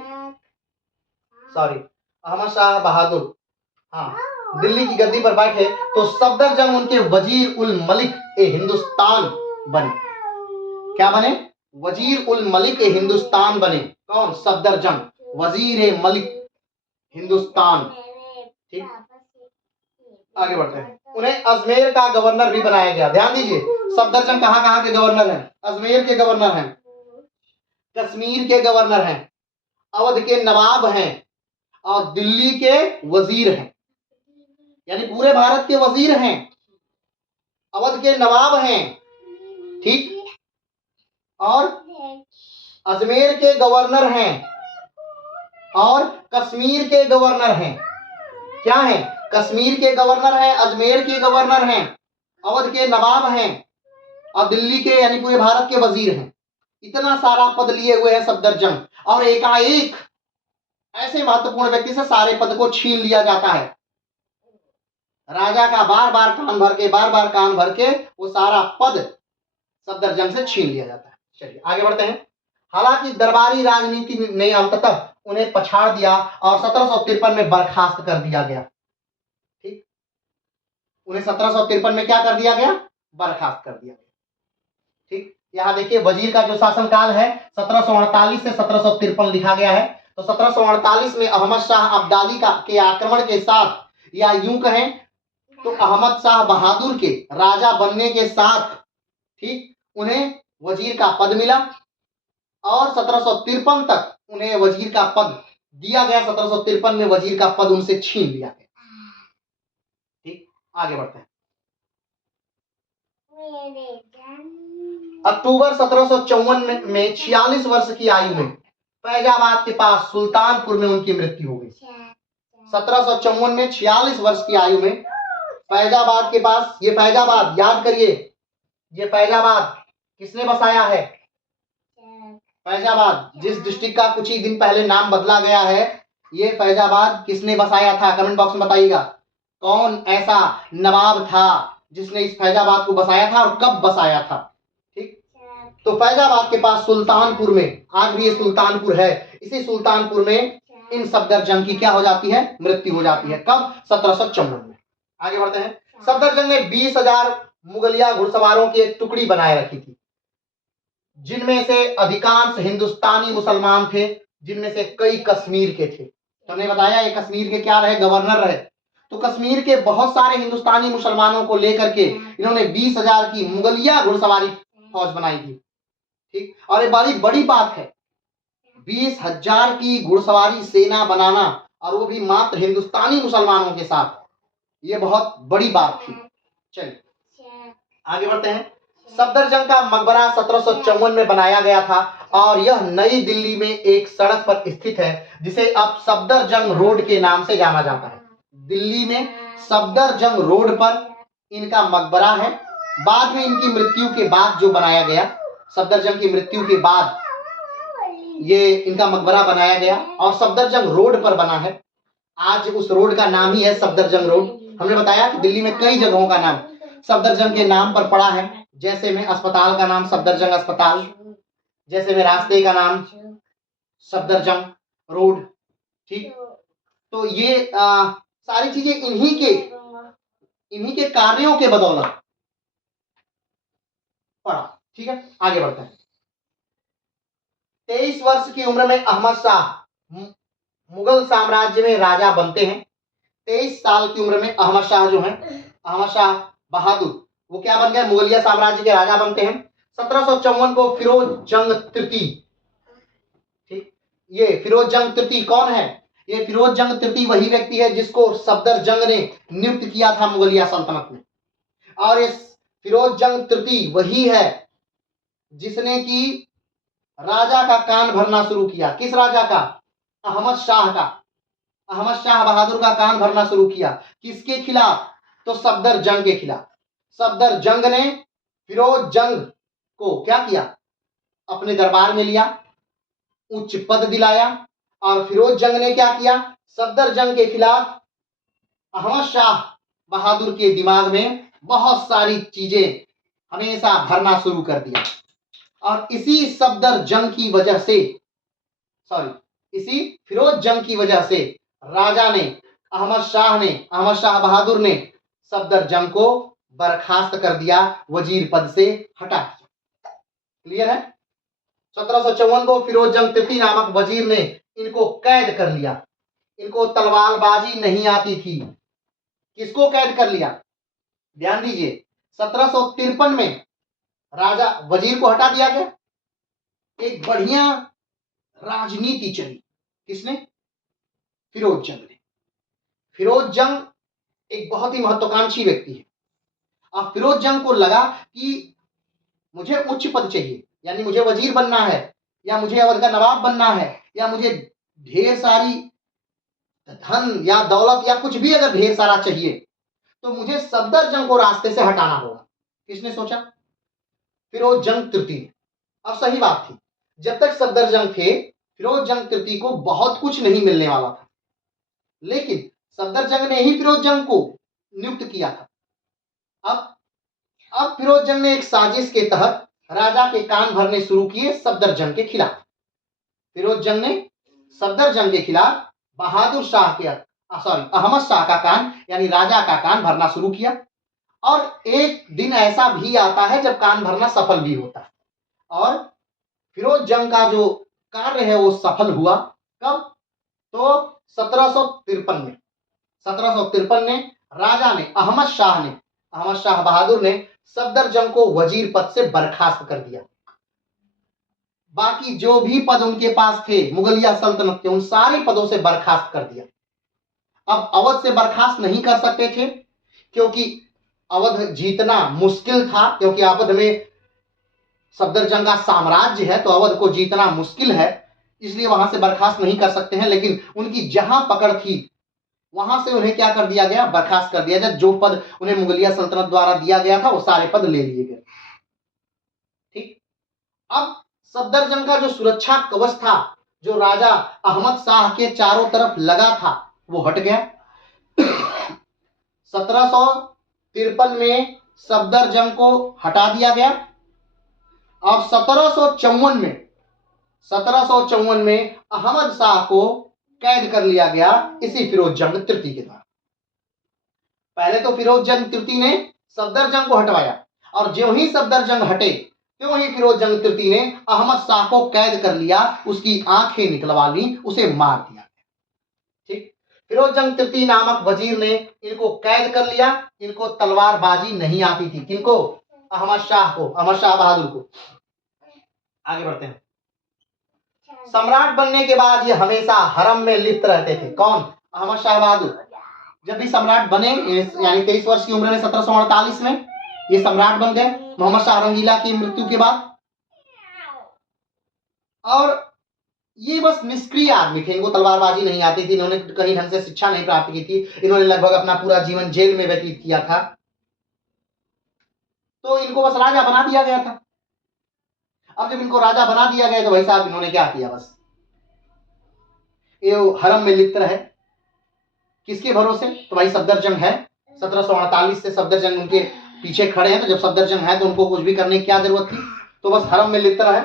अहमद शाह बहादुर दिल्ली की गद्दी पर बैठे तो सफदरजंग उनके वजीर उल मलिक ए हिंदुस्तान बने। क्या बने? वजीर उल मलिक ए हिंदुस्तान बने। कौन? सफदरजंग, वजीर ए मलिक हिंदुस्तान। ठीक, आगे बढ़ते हैं। उन्हें अजमेर का गवर्नर भी बनाया गया। ध्यान दीजिए, सफदरजंग कहां के गवर्नर हैं? अजमेर के गवर्नर हैं, कश्मीर के गवर्नर हैं, अवध के नवाब हैं और दिल्ली के वजीर हैं। यानी पूरे भारत के वजीर हैं, अवध के नवाब हैं, ठीक, और अजमेर के गवर्नर हैं और कश्मीर के गवर्नर हैं। क्या हैं? कश्मीर के गवर्नर हैं, अजमेर के गवर्नर हैं, अवध के नवाब हैं और दिल्ली के यानी पूरे भारत के वजीर हैं। इतना सारा पद लिए हुए हैं सफदरजंग और एकाएक ऐसे महत्वपूर्ण व्यक्ति से सारे पद को छीन लिया जाता है। राजा का बार बार कान भर के वो सारा पद सफदरजंग से छीन लिया जाता है। चलिए आगे बढ़ते हैं। हालांकि दरबारी राजनीति ने अंततः उन्हें पछाड़ दिया और 1753 में बर्खास्त कर दिया गया। ठीक, उन्हें 1753 में क्या कर दिया गया? बर्खास्त कर दिया गया। ठीक, यहाँ देखिए वजीर का जो शासनकाल है 1748 से 1753 लिखा गया है। तो 1748 में अहमद शाह अब्दाली के आक्रमण के साथ, या यूं कहें तो अहमद शाह बहादुर के राजा बनने के साथ, ठीक, उन्हें वजीर का पद मिला और 1753 तक उन्हें वजीर का पद दिया गया। 1753 में वजीर का पद उनसे छीन लिया गया। ठीक, आगे बढ़ते हैं। अक्टूबर 1754 में 46 वर्ष की आयु में फैजाबाद के पास सुल्तानपुर में उनकी मृत्यु हो गई। 1754 में 46 वर्ष की आयु में फैजाबाद के पास, ये फैजाबाद याद करिए, ये फैजाबाद किसने बसाया है? फैजाबाद जिस डिस्ट्रिक्ट का कुछ ही दिन पहले नाम बदला गया है, ये फैजाबाद किसने बसाया था? कमेंट बॉक्स में बताइएगा। कौन ऐसा नवाब था जिसने इस फैजाबाद को बसाया था और कब बसाया था? ठीक, तो फैजाबाद के पास सुल्तानपुर में, आज भी ये सुल्तानपुर है, इसी सुल्तानपुर में इन सफदरजंग की क्या हो जाती है? मृत्यु हो जाती है। कब? 1754 में। आगे बढ़ते हैं। सफदरजंग ने 20,000 मुगलिया घुड़सवारों की एक टुकड़ी बनाए रखी थी, जिनमें से अधिकांश हिंदुस्तानी मुसलमान थे, जिनमें से कई कश्मीर के थे। तो हमने बताया ये कश्मीर के क्या रहे? गवर्नर रहे। तो कश्मीर के बहुत सारे हिंदुस्तानी मुसलमानों को लेकर के इन्होंने 20,000 की मुगलिया घुड़सवारी फौज बनाई थी। ठीक, और ये बड़ी बड़ी बात है, 20,000 की घुड़सवारी सेना बनाना, और वो भी मात्र हिंदुस्तानी मुसलमानों के साथ, ये बहुत बड़ी बात थी। चलिए आगे बढ़ते हैं। सफदरजंग का मकबरा 1754 में बनाया गया था और यह नई दिल्ली में एक सड़क पर स्थित है जिसे अब सफदरजंग रोड के नाम से जाना जाता है। दिल्ली में सफदरजंग रोड पर इनका मकबरा है। बाद में इनकी मृत्यु के बाद जो बनाया गया, सफदरजंग की मृत्यु के बाद ये इनका मकबरा बनाया गया और सफदरजंग रोड पर बना है। आज उस रोड का नाम ही है सफदरजंग रोड। हमने बताया कि दिल्ली में कई जगहों का नाम सफदरजंग के नाम पर पड़ा है। जैसे में अस्पताल का नाम सफदरजंग अस्पताल, जैसे में रास्ते का नाम सफदरजंग रोड। ठीक, तो ये सारी चीजें इन्हीं के कार्यों के बदौलत पड़ा। ठीक है, आगे बढ़ते हैं। 23 वर्ष की उम्र में अहमद शाह मुगल साम्राज्य में राजा बनते हैं। 23 साल की उम्र में अहमद शाह जो है, अहमद शाह बहादुर, वो क्या बन गए? मुगलिया साम्राज्य के राजा बनते हैं। 1754 को फिरोज जंग तृतीय, ठीक, ये फिरोज जंग तृतीय कौन है? ये फिरोज जंग तृतीय वही व्यक्ति है जिसको सफदरजंग ने नियुक्त किया था मुगलिया सल्तनत में। और इस फिरोज जंग तृतीय वही है जिसने कि राजा का कान भरना शुरू किया। किस राजा का? अहमद शाह का। अहमद शाह बहादुर का कान भरना शुरू किया। किसके खिलाफ? तो सफदरजंग के खिलाफ। सफदरजंग ने फिरोज जंग को क्या किया? अपने दरबार में लिया, उच्च पद दिलाया। और फिरोज जंग ने क्या किया? सफदरजंग के खिलाफ अहमद शाह बहादुर के दिमाग में बहुत सारी चीजें हमेशा भरना शुरू कर दिया। और इसी सफदरजंग की वजह से, इसी फिरोज जंग की वजह से राजा ने, अहमद शाह बहादुर ने सफदरजंग को बर्खास्त कर दिया, वजीर पद से हटा दिया। क्लियर है? 1754 को फिरोज जंग तृतीय नामक वजीर ने इनको कैद कर लिया। इनको तलवारबाजी नहीं आती थी। किसको कैद कर लिया? ध्यान दीजिए, 1753 में राजा वजीर को हटा दिया गया। एक बढ़िया राजनीति चली। किसने? फिरोज जंग ने। फिरोज जंग एक बहुत ही महत्वाकांक्षी व्यक्ति है। अब फिरोज जंग को लगा कि मुझे उच्च पद चाहिए, यानी मुझे वजीर बनना है, या मुझे अवध का नवाब बनना है, या मुझे ढेर सारी धन या दौलत या कुछ भी अगर ढेर सारा चाहिए तो मुझे सफदरजंग को रास्ते से हटाना होगा। किसने सोचा? फिरोज जंग तृतीय। अब सही बात थी, जब तक सफदरजंग थे फिरोज जंग तृतीय को बहुत कुछ नहीं मिलने वाला था, लेकिन सफदरजंग ने ही फिरोज जंग को नियुक्त किया था। अब फिरोज जंग ने एक साजिश के तहत राजा के कान भरने शुरू किए सफदरजंग के खिलाफ। फिरोज जंग ने सफदरजंग के खिलाफ बहादुर शाह के अहमद शाह का कान, यानी राजा का कान भरना शुरू किया। और एक दिन ऐसा भी आता है जब कान भरना सफल भी होता है, और फिरोज जंग का जो कार्य है वो सफल हुआ। कब? तो 1753 में। 1753 में राजा ने, अहमद शाह बहादुर ने सफदरजंग को वजीर पद से बर्खास्त कर दिया। बाकी जो भी पद उनके पास थे मुगलिया सल्तनत के, उन सारे पदों से बर्खास्त कर दिया। अब अवध से बर्खास्त नहीं कर सकते थे क्योंकि अवध जीतना मुश्किल था, क्योंकि अवध में सफदरजंग का साम्राज्य है तो अवध को जीतना मुश्किल है, इसलिए वहां से बर्खास्त नहीं कर सकते हैं। लेकिन उनकी जहां पकड़ थी वहां से उन्हें क्या कर दिया गया? बर्खास्त कर दिया गया। जो पद उन्हें मुगलिया सल्तनत द्वारा दिया गया था वो सारे पद ले लिए गए। ठीक। अब सफदरजंग का जो सुरक्षा कवच था, जो राजा अहमद शाह के चारों तरफ लगा था, वो हट गया। 1753 में सफदरजंग को हटा दिया गया। और 1754 में अहमद शाह को कैद कर लिया गया इसी फिरोज जंग तृतीय के द्वारा। पहले तो फिरोज जंग तृतीय ने सफदरजंग को हटवाया, और ज्यों ही सफदरजंग हटे त्यों ही फिरोज जंग तृतीय ने अहमद शाह को कैद कर लिया, उसकी आंखें निकलवा ली, उसे मार दिया। ठीक। फिरोज जंग तृतीय नामक वजीर ने इनको कैद कर लिया। इनको तलवारबाजी नहीं आती थी। किनको? अहमद शाह बहादुर को। आगे बढ़ते हैं। सम्राट बनने के बाद ये हमेशा हरम में लिप्त रहते थे। कौन? अहमद शाह बहादुर। जब भी सम्राट बने, यानी 23 वर्ष की उम्र में 1748 में ये सम्राट बन गए मोहम्मद शाह रंगीला की मृत्यु के बाद। और ये बस निष्क्रिय आदमी थे, इनको तलवारबाजी नहीं आती थी, इन्होंने कहीं ढंग से शिक्षा नहीं प्राप्त की थी, इन्होंने लगभग अपना पूरा जीवन जेल में व्यतीत किया था, तो इनको बस राजा बना दिया गया था। अब जब इनको राजा बना दिया गया तो भाई साहब इन्होंने क्या किया? बस ये हरम में लिप्त रहे। किसके भरोसे? तो भाई सफदरजंग है, 1748 से सफदरजंग उनके पीछे खड़े हैं, तो जब सफदरजंग है तो उनको कुछ भी करने की क्या जरूरत थी? तो बस हरम में लिप्त रहे।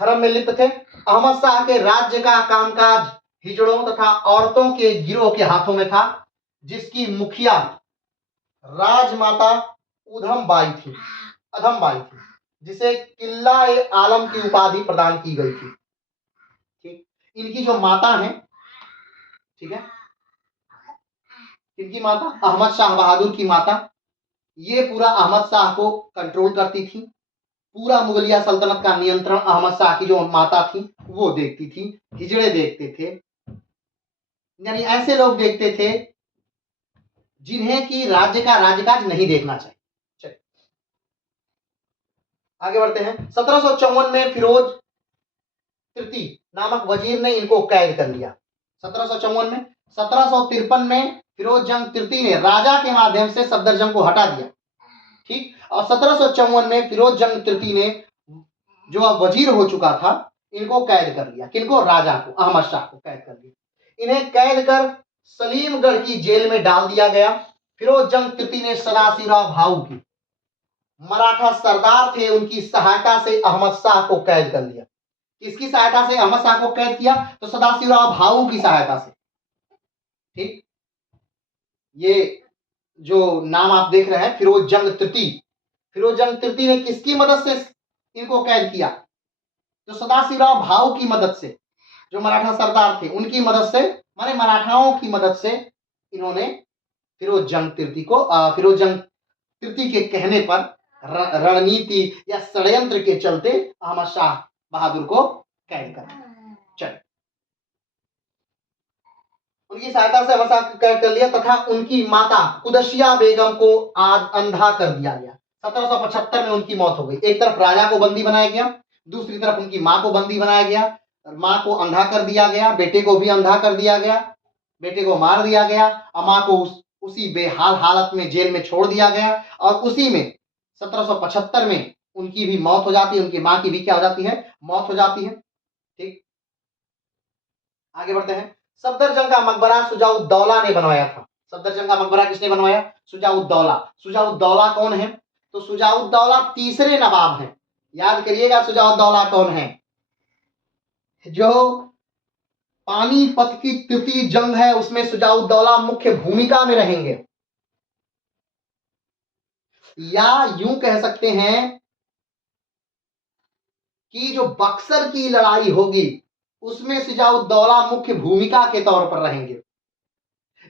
हरम में लिप्त थे। अहमद शाह के राज्य का कामकाज हिजड़ों तथा औरतों के गिरोह के हाथों में था, जिसकी मुखिया राजमाता अधम बाई थी, जिसे किल्ला ए आलम की उपाधि प्रदान की गई थी। ठीक। इनकी जो माता है, ठीक है, इनकी माता अहमद शाह बहादुर की माता, ये पूरा अहमद शाह को कंट्रोल करती थी। पूरा मुगलिया सल्तनत का नियंत्रण अहमद शाह की जो माता थी वो देखती थी, हिजड़े देखते थे। यानी ऐसे लोग देखते थे जिन्हें कि राज्य का राजकाज नहीं देखना चाहिए। चलिए आगे बढ़ते हैं। 1754 में फिरोज तृतीय नामक वजीर ने इनको कैद कर लिया। 1754 में। 1753 में फिरोज जंग तृतीय ने राजा के माध्यम से सफदरजंग को हटा दिया। ठीक। और 1754 में फिरोज जंग तृतीय ने जो अब वजीर हो चुका था इनको कैद कर लिया। किनको? राजा को, अहमद शाह को कैद कर लिया। इन्हें कैद कर सलीमगढ़ की जेल में डाल दिया गया। फिरोज जंग तृतीय ने सदाशिवराव भाऊ की मराठा सरदार थे उनकी सहायता से अहमद शाह को कैद कर लिया। किसकी सहायता से अहमद शाह को कैद किया? तो सदाशिवराव भाऊ की सहायता से। ठीक। ये जो नाम आप देख रहे हैं फिरोज जंग तृतीय, फिरोज जंग तृतीय ने किसकी मदद से इनको कैद किया? तो सदाशिवराव भाऊ की मदद से, जो मराठा सरदार थे उनकी मदद से, माने मराठाओं की मदद से इन्होंने फिरोज जंग तृतीय को फिरोज जंग तृतीय के कहने पर रणनीति या षड्यंत्र के चलते अहमद शाह बहादुर को कैद कर। चल उनकी सहायता से अहमद शाह को कैद कर लिया तथा उनकी माता कुदसिया बेगम को अंधा कर दिया गया। 1775 में उनकी मौत हो गई। एक तरफ राजा को बंदी बनाया गया, दूसरी तरफ उनकी मां को बंदी बनाया गया। मां को अंधा कर दिया गया, बेटे को भी अंधा कर दिया गया, बेटे को मार दिया गया और मां को उसी बेहाल हालत में जेल में छोड़ दिया गया। और उसी में 1775 में उनकी भी मौत हो जाती है, उनकी मां की भी क्या हो जाती है? मौत हो जाती है। ठीक। आगे बढ़ते हैं। सफदरजंग का मकबरा शुजाउद्दौला ने बनवाया था। सफदरजंग का मकबरा किसने बनवाया? शुजाउद्दौला। शुजाउद्दौला कौन है? तो शुजाउद्दौला तीसरे नवाब हैं। याद करिएगा शुजाउद्दौला कौन है? जो पानीपत की तृतीय जंग है उसमें शुजाउद्दौला मुख्य भूमिका में रहेंगे, या यूं कह सकते हैं कि जो बक्सर की लड़ाई होगी उसमें शुजाउद्दौला मुख्य भूमिका के तौर पर रहेंगे,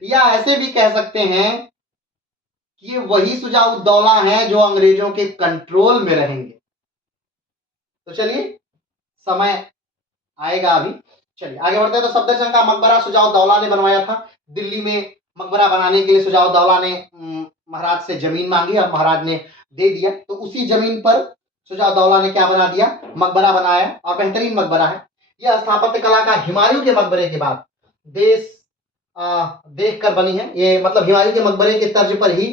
या ऐसे भी कह सकते हैं कि ये वही शुजाउद्दौला हैं जो अंग्रेजों के कंट्रोल में रहेंगे। तो चलिए समय आएगा अभी। चलिए आगे बढ़ते हैं। तो सफदरजंग का मकबरा शुजाउद्दौला ने बनवाया था। दिल्ली में मकबरा बनाने के लिए शुजाउद्दौला ने महाराज से जमीन मांगी और महाराज ने दे दिया। तो उसी जमीन पर शुजाउद्दौला ने क्या बना दिया? मकबरा बनाया और बेहतरीन मकबरा है। यह स्थापत्य कला का हुमायूं के मकबरे के बाद देश देख कर बनी है। ये मतलब हुमायूं के मकबरे के तर्ज पर ही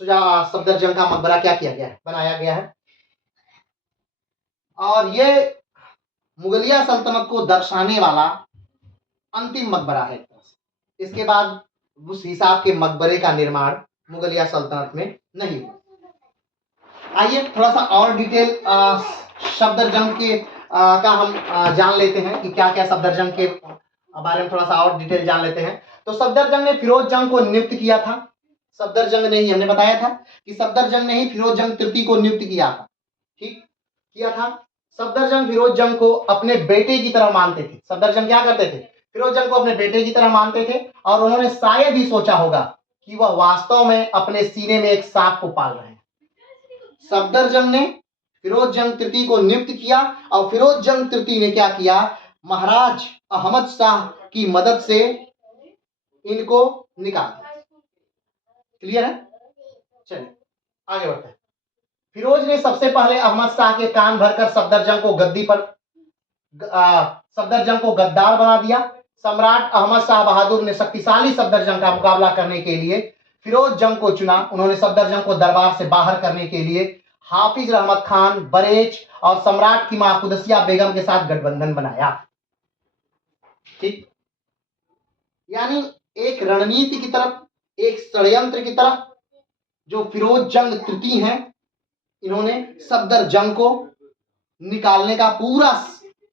सफदरजंग का मकबरा क्या किया गया है? बनाया गया है। और ये मुगलिया सल्तनत को दर्शाने वाला अंतिम मकबरा है। इसके बाद उस हिसाब के मकबरे का निर्माण मुगलिया सल्तनत में नहीं हुआ। आइए थोड़ा सा और डिटेल सफदरजंग के का हम जान लेते हैं कि क्या क्या सफदरजंग के बारे में थोड़ा सा और डिटेल जान लेते हैं। तो सफदरजंग ने फिरोज जंग को नियुक्त किया था। सफदरजंग ने ही, हमने बताया था कि सफदरजंग ने ही फिरोज जंग तृतीय को नियुक्त किया था। ठीक किया था। सफदरजंग फिरोज जंग को अपने बेटे की तरह मानते थे। सफदरजंग क्या करते थे? फिरोज जंग को अपने बेटे की तरह मानते थे और उन्होंने शायद ही सोचा होगा कि वह वास्तव में अपने सीने में एक सांप को पाल रहे हैं। सफदरजंग ने फिरोज जंग तृतीय को नियुक्त किया और फिरोज जंग तृतीय ने क्या किया? महाराज अहमद शाह की मदद से इनको निकाल दिया। क्लियर है? चलिए आगे बढ़ते हैं। फिरोज ने सबसे पहले अहमद शाह के कान भरकर सफदरजंग को गद्दी पर सफदरजंग को गद्दार बना दिया। सम्राट अहमद शाह बहादुर ने शक्तिशाली सफदरजंग का मुकाबला करने के लिए फिरोज जंग को चुना। उन्होंने सफदरजंग को दरबार से बाहर करने के लिए हाफिज रहमत खान, बरेच और सम्राट की मां कुदसिया बेगम के साथ गठबंधन बनाया। ठीक। यानी एक रणनीति की तरफ, एक षड्यंत्र की तरफ जो फिरोज जंग तृतीय हैं, इन्होंने सफदरजंग को निकालने का पूरा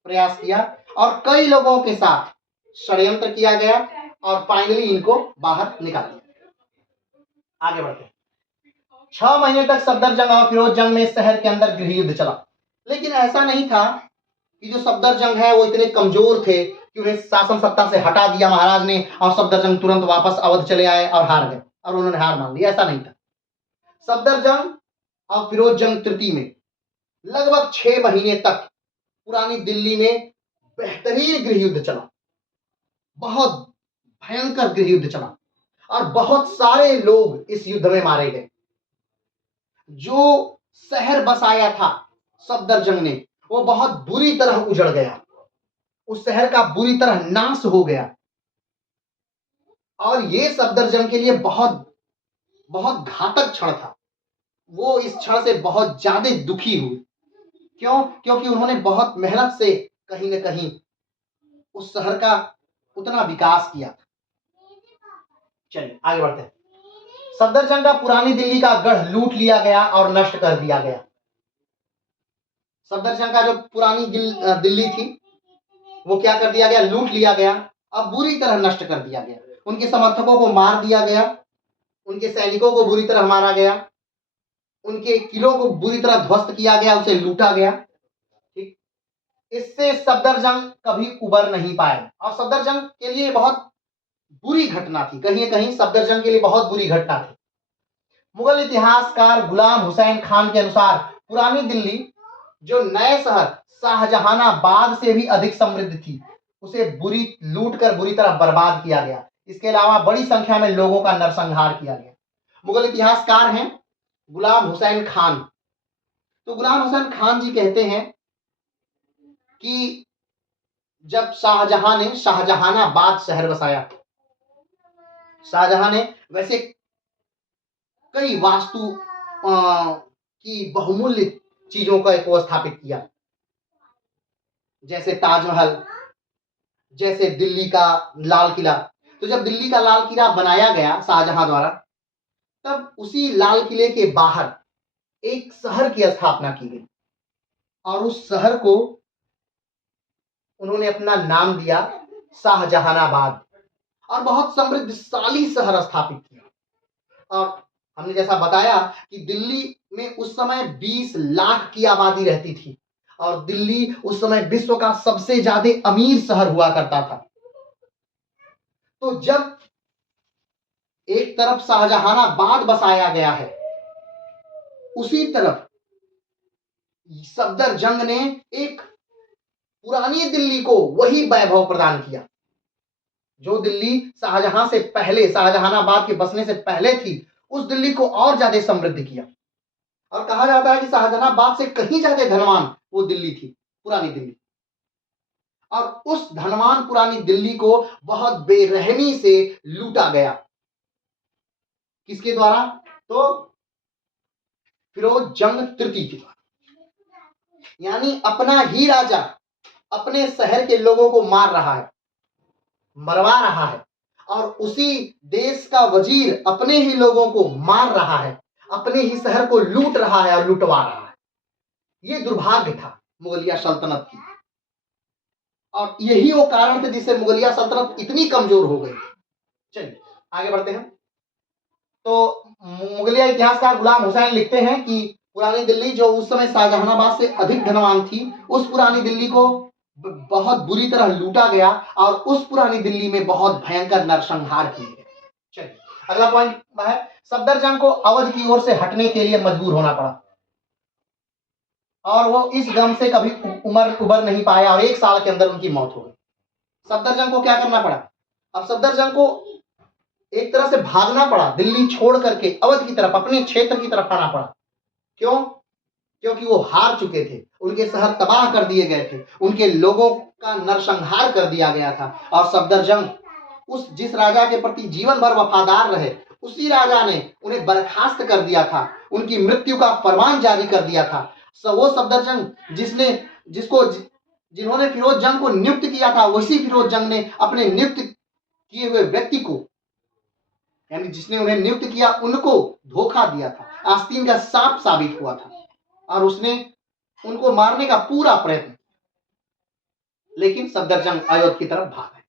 प्रयास किया और कई लोगों के साथ षड्यंत्र किया गया और फाइनली इनको बाहर निकाल दिया। आगे बढ़ते हैं। 6 महीने तक सफदरजंग और फिरोज जंग में शहर के अंदर गृह युद्ध चला। लेकिन ऐसा नहीं था कि जो सफदरजंग है वो इतने कमजोर थे कि उन्हें शासन सत्ता से हटा दिया महाराज ने और सफदरजंग तुरंत वापस अवध चले आए और हार गए और उन्होंने हार मान ली। ऐसा नहीं था। सफदरजंग और फिरोज जंग तृतीय में लगभग 6 महीने तक पुरानी दिल्ली में बेहतरीन गृह युद्ध चला। बहुत भयंकर गृह युद्ध चला और बहुत सारे लोग इस युद्ध में मारे गए। जो शहर बसाया था सफदरजंग ने, वो बहुत बुरी तरह उजड़ गया। उस शहर का बुरी तरह नाश हो गया और ये सफदरजंग के लिए बहुत बहुत घातक क्षण था। वो इस क्षण से बहुत ज्यादा दुखी हुए। क्यों? क्योंकि उन्होंने बहुत मेहनत से कहीं न कहीं उस शहर का उतना विकास किया था। चलिए आगे बढ़ते हैं। सफदरजंग का पुरानी दिल्ली का गढ़ लूट लिया गया और नष्ट कर दिया गया। सफदरजंग का जो पुरानी दिल्ली थी, वो क्या कर दिया गया? लूट लिया गया, अब बुरी तरह नष्ट कर दिया गया। उनके समर्थकों को मार दिया गया, उनके सैनिकों को बुरी तरह मारा गया, उनके किलों को बुरी तरह ध्वस्त किया गया, उसे लूटा गया। ठीक, इससे सफदरजंग कभी उबर नहीं पाए और सफदरजंग के लिए बहुत बुरी घटना थी। कहीं न कहीं सफदरजंग के लिए बहुत बुरी घटना थी। मुगल इतिहासकार गुलाम हुसैन खान के अनुसार पुरानी दिल्ली जो नए शहर शाहजहानाबाद से भी अधिक समृद्ध थी, उसे लूट कर बुरी तरह बर्बाद किया गया। इसके अलावा बड़ी संख्या में लोगों का नरसंहार किया गया। मुगल इतिहासकार हैं गुलाम हुसैन खान। तो गुलाम हुसैन खान जी कहते हैं कि जब शाहजहां ने शाहजहानाबाद शहर बसाया, शाहजहां ने वैसे कई वास्तु की बहुमूल्य चीजों का एक स्थापित किया, जैसे ताजमहल, जैसे दिल्ली का लाल किला। तो जब दिल्ली का लाल किला बनाया गया शाहजहां द्वारा, तब उसी लाल किले के बाहर एक शहर की स्थापना की गई और उस शहर को उन्होंने अपना नाम दिया शाहजहानाबाद और बहुत समृद्धशाली शहर स्थापित किया। और हमने जैसा बताया कि दिल्ली में उस समय 20 लाख की आबादी रहती थी और दिल्ली उस समय विश्व का सबसे ज्यादा अमीर शहर हुआ करता था। तो जब एक तरफ शाहजहानाबाद बसाया गया है, उसी तरफ सफदरजंग ने एक पुरानी दिल्ली को वही वैभव प्रदान किया जो दिल्ली शाहजहां से पहले, शाहजहानाबाद के बसने से पहले थी, उस दिल्ली को और ज्यादा समृद्ध किया। और कहा जाता है कि शाहजहानाबाद से कहीं ज्यादा धनवान वो दिल्ली थी, पुरानी दिल्ली। और उस धनवान पुरानी दिल्ली को बहुत बेरहमी से लूटा गया। किसके द्वारा? तो फिरोज जंग तृतीय के द्वारा। यानी अपना ही राजा अपने शहर के लोगों को मार रहा है, मरवा रहा है, और उसी देश का वजीर अपने ही लोगों को मार रहा है, अपने ही शहर को लूट रहा है और लुटवा रहा है। ये दुर्भाग्य था मुगलिया सल्तनत की, और यही वो कारण थे जिससे मुगलिया सल्तनत इतनी कमजोर हो गई। चलिए आगे बढ़ते हैं। तो मुगलिया इतिहासकार गुलाम हुसैन लिखते हैं कि पुरानी दिल्ली जो उस समय शाहजहानाबाद से अधिक धनवान थी, उस पुरानी दिल्ली को बहुत बुरी तरह लूटा गया और उस पुरानी दिल्ली में बहुत भयंकर नरसंहार किए गए। चलिए अगला पॉइंट है, सफदरजंग को अवध की ओर से हटने के लिए मजबूर होना पड़ा और वो इस गम से कभी उबर नहीं पाया और 1 साल के अंदर उनकी मौत हो गई। सफदरजंग को क्या करना पड़ा? अब सफदरजंग को एक तरह से भागना पड़ा, दिल्ली छोड़ करके अवध की तरफ, अपने क्षेत्र की तरफ आना पड़ा। क्यों? क्योंकि वो हार चुके थे, उनके शहर तबाह कर दिए गए थे, उनके लोगों का नरसंहार कर दिया गया था। और सफदरजंग जिस राजा के प्रति जीवन भर वफादार रहे, उसी राजा ने उन्हें बर्खास्त कर दिया था, उनकी मृत्यु का फरमान जारी कर दिया था। वो सफदरजंग जिन्होंने फिरोज जंग को नियुक्त किया था, वही फिरोज जंग ने अपने नियुक्त किए हुए व्यक्ति को, यानी जिसने उन्हें नियुक्त किया, उनको धोखा दिया था, आस्तीन का सांप साबित हुआ था और उसने उनको मारने का पूरा प्रयत्न। लेकिन सफदरजंग अयोध्या की तरफ भाग गए।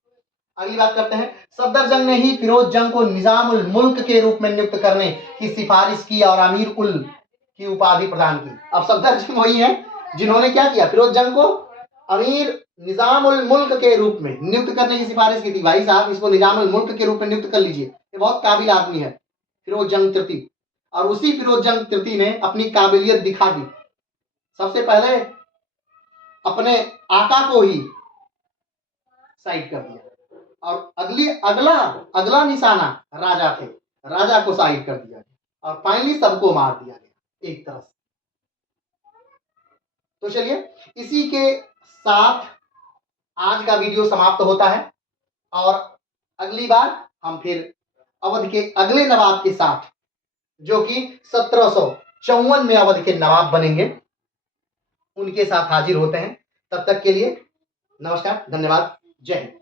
अगली बात करते हैं, सफदरजंग ने ही फिरोज जंग को निजाम उल मुल्क के रूप में नियुक्त करने की सिफारिश की और अमीर उल की उपाधि प्रदान की। अब सफदरजंग वही है जिन्होंने क्या किया? फिरोज जंग को अमीर निजाम उल मुल्क के रूप में नियुक्त करने की सिफारिश की थी। भाई साहब, इसको निजाम उल मुल्क के रूप में नियुक्त कर लीजिए, ये बहुत काबिल आदमी है, फिरोज जंग तृतीय। और उसी फिरोज जंग तृतीय ने अपनी काबिलियत दिखा दी। सबसे पहले अपने आका को ही साइड कर दिया, और अगला अगला निशाना राजा थे, राजा को साइड कर दिया गया और फाइनली सबको मार दिया गया एक तरह से। तो चलिए इसी के साथ आज का वीडियो समाप्त होता है और अगली बार हम फिर अवध के अगले नवाब के साथ, जो कि 1754 में अवध के नवाब बनेंगे, उनके साथ हाजिर होते हैं। तब तक के लिए नमस्कार, धन्यवाद, जय हिंद।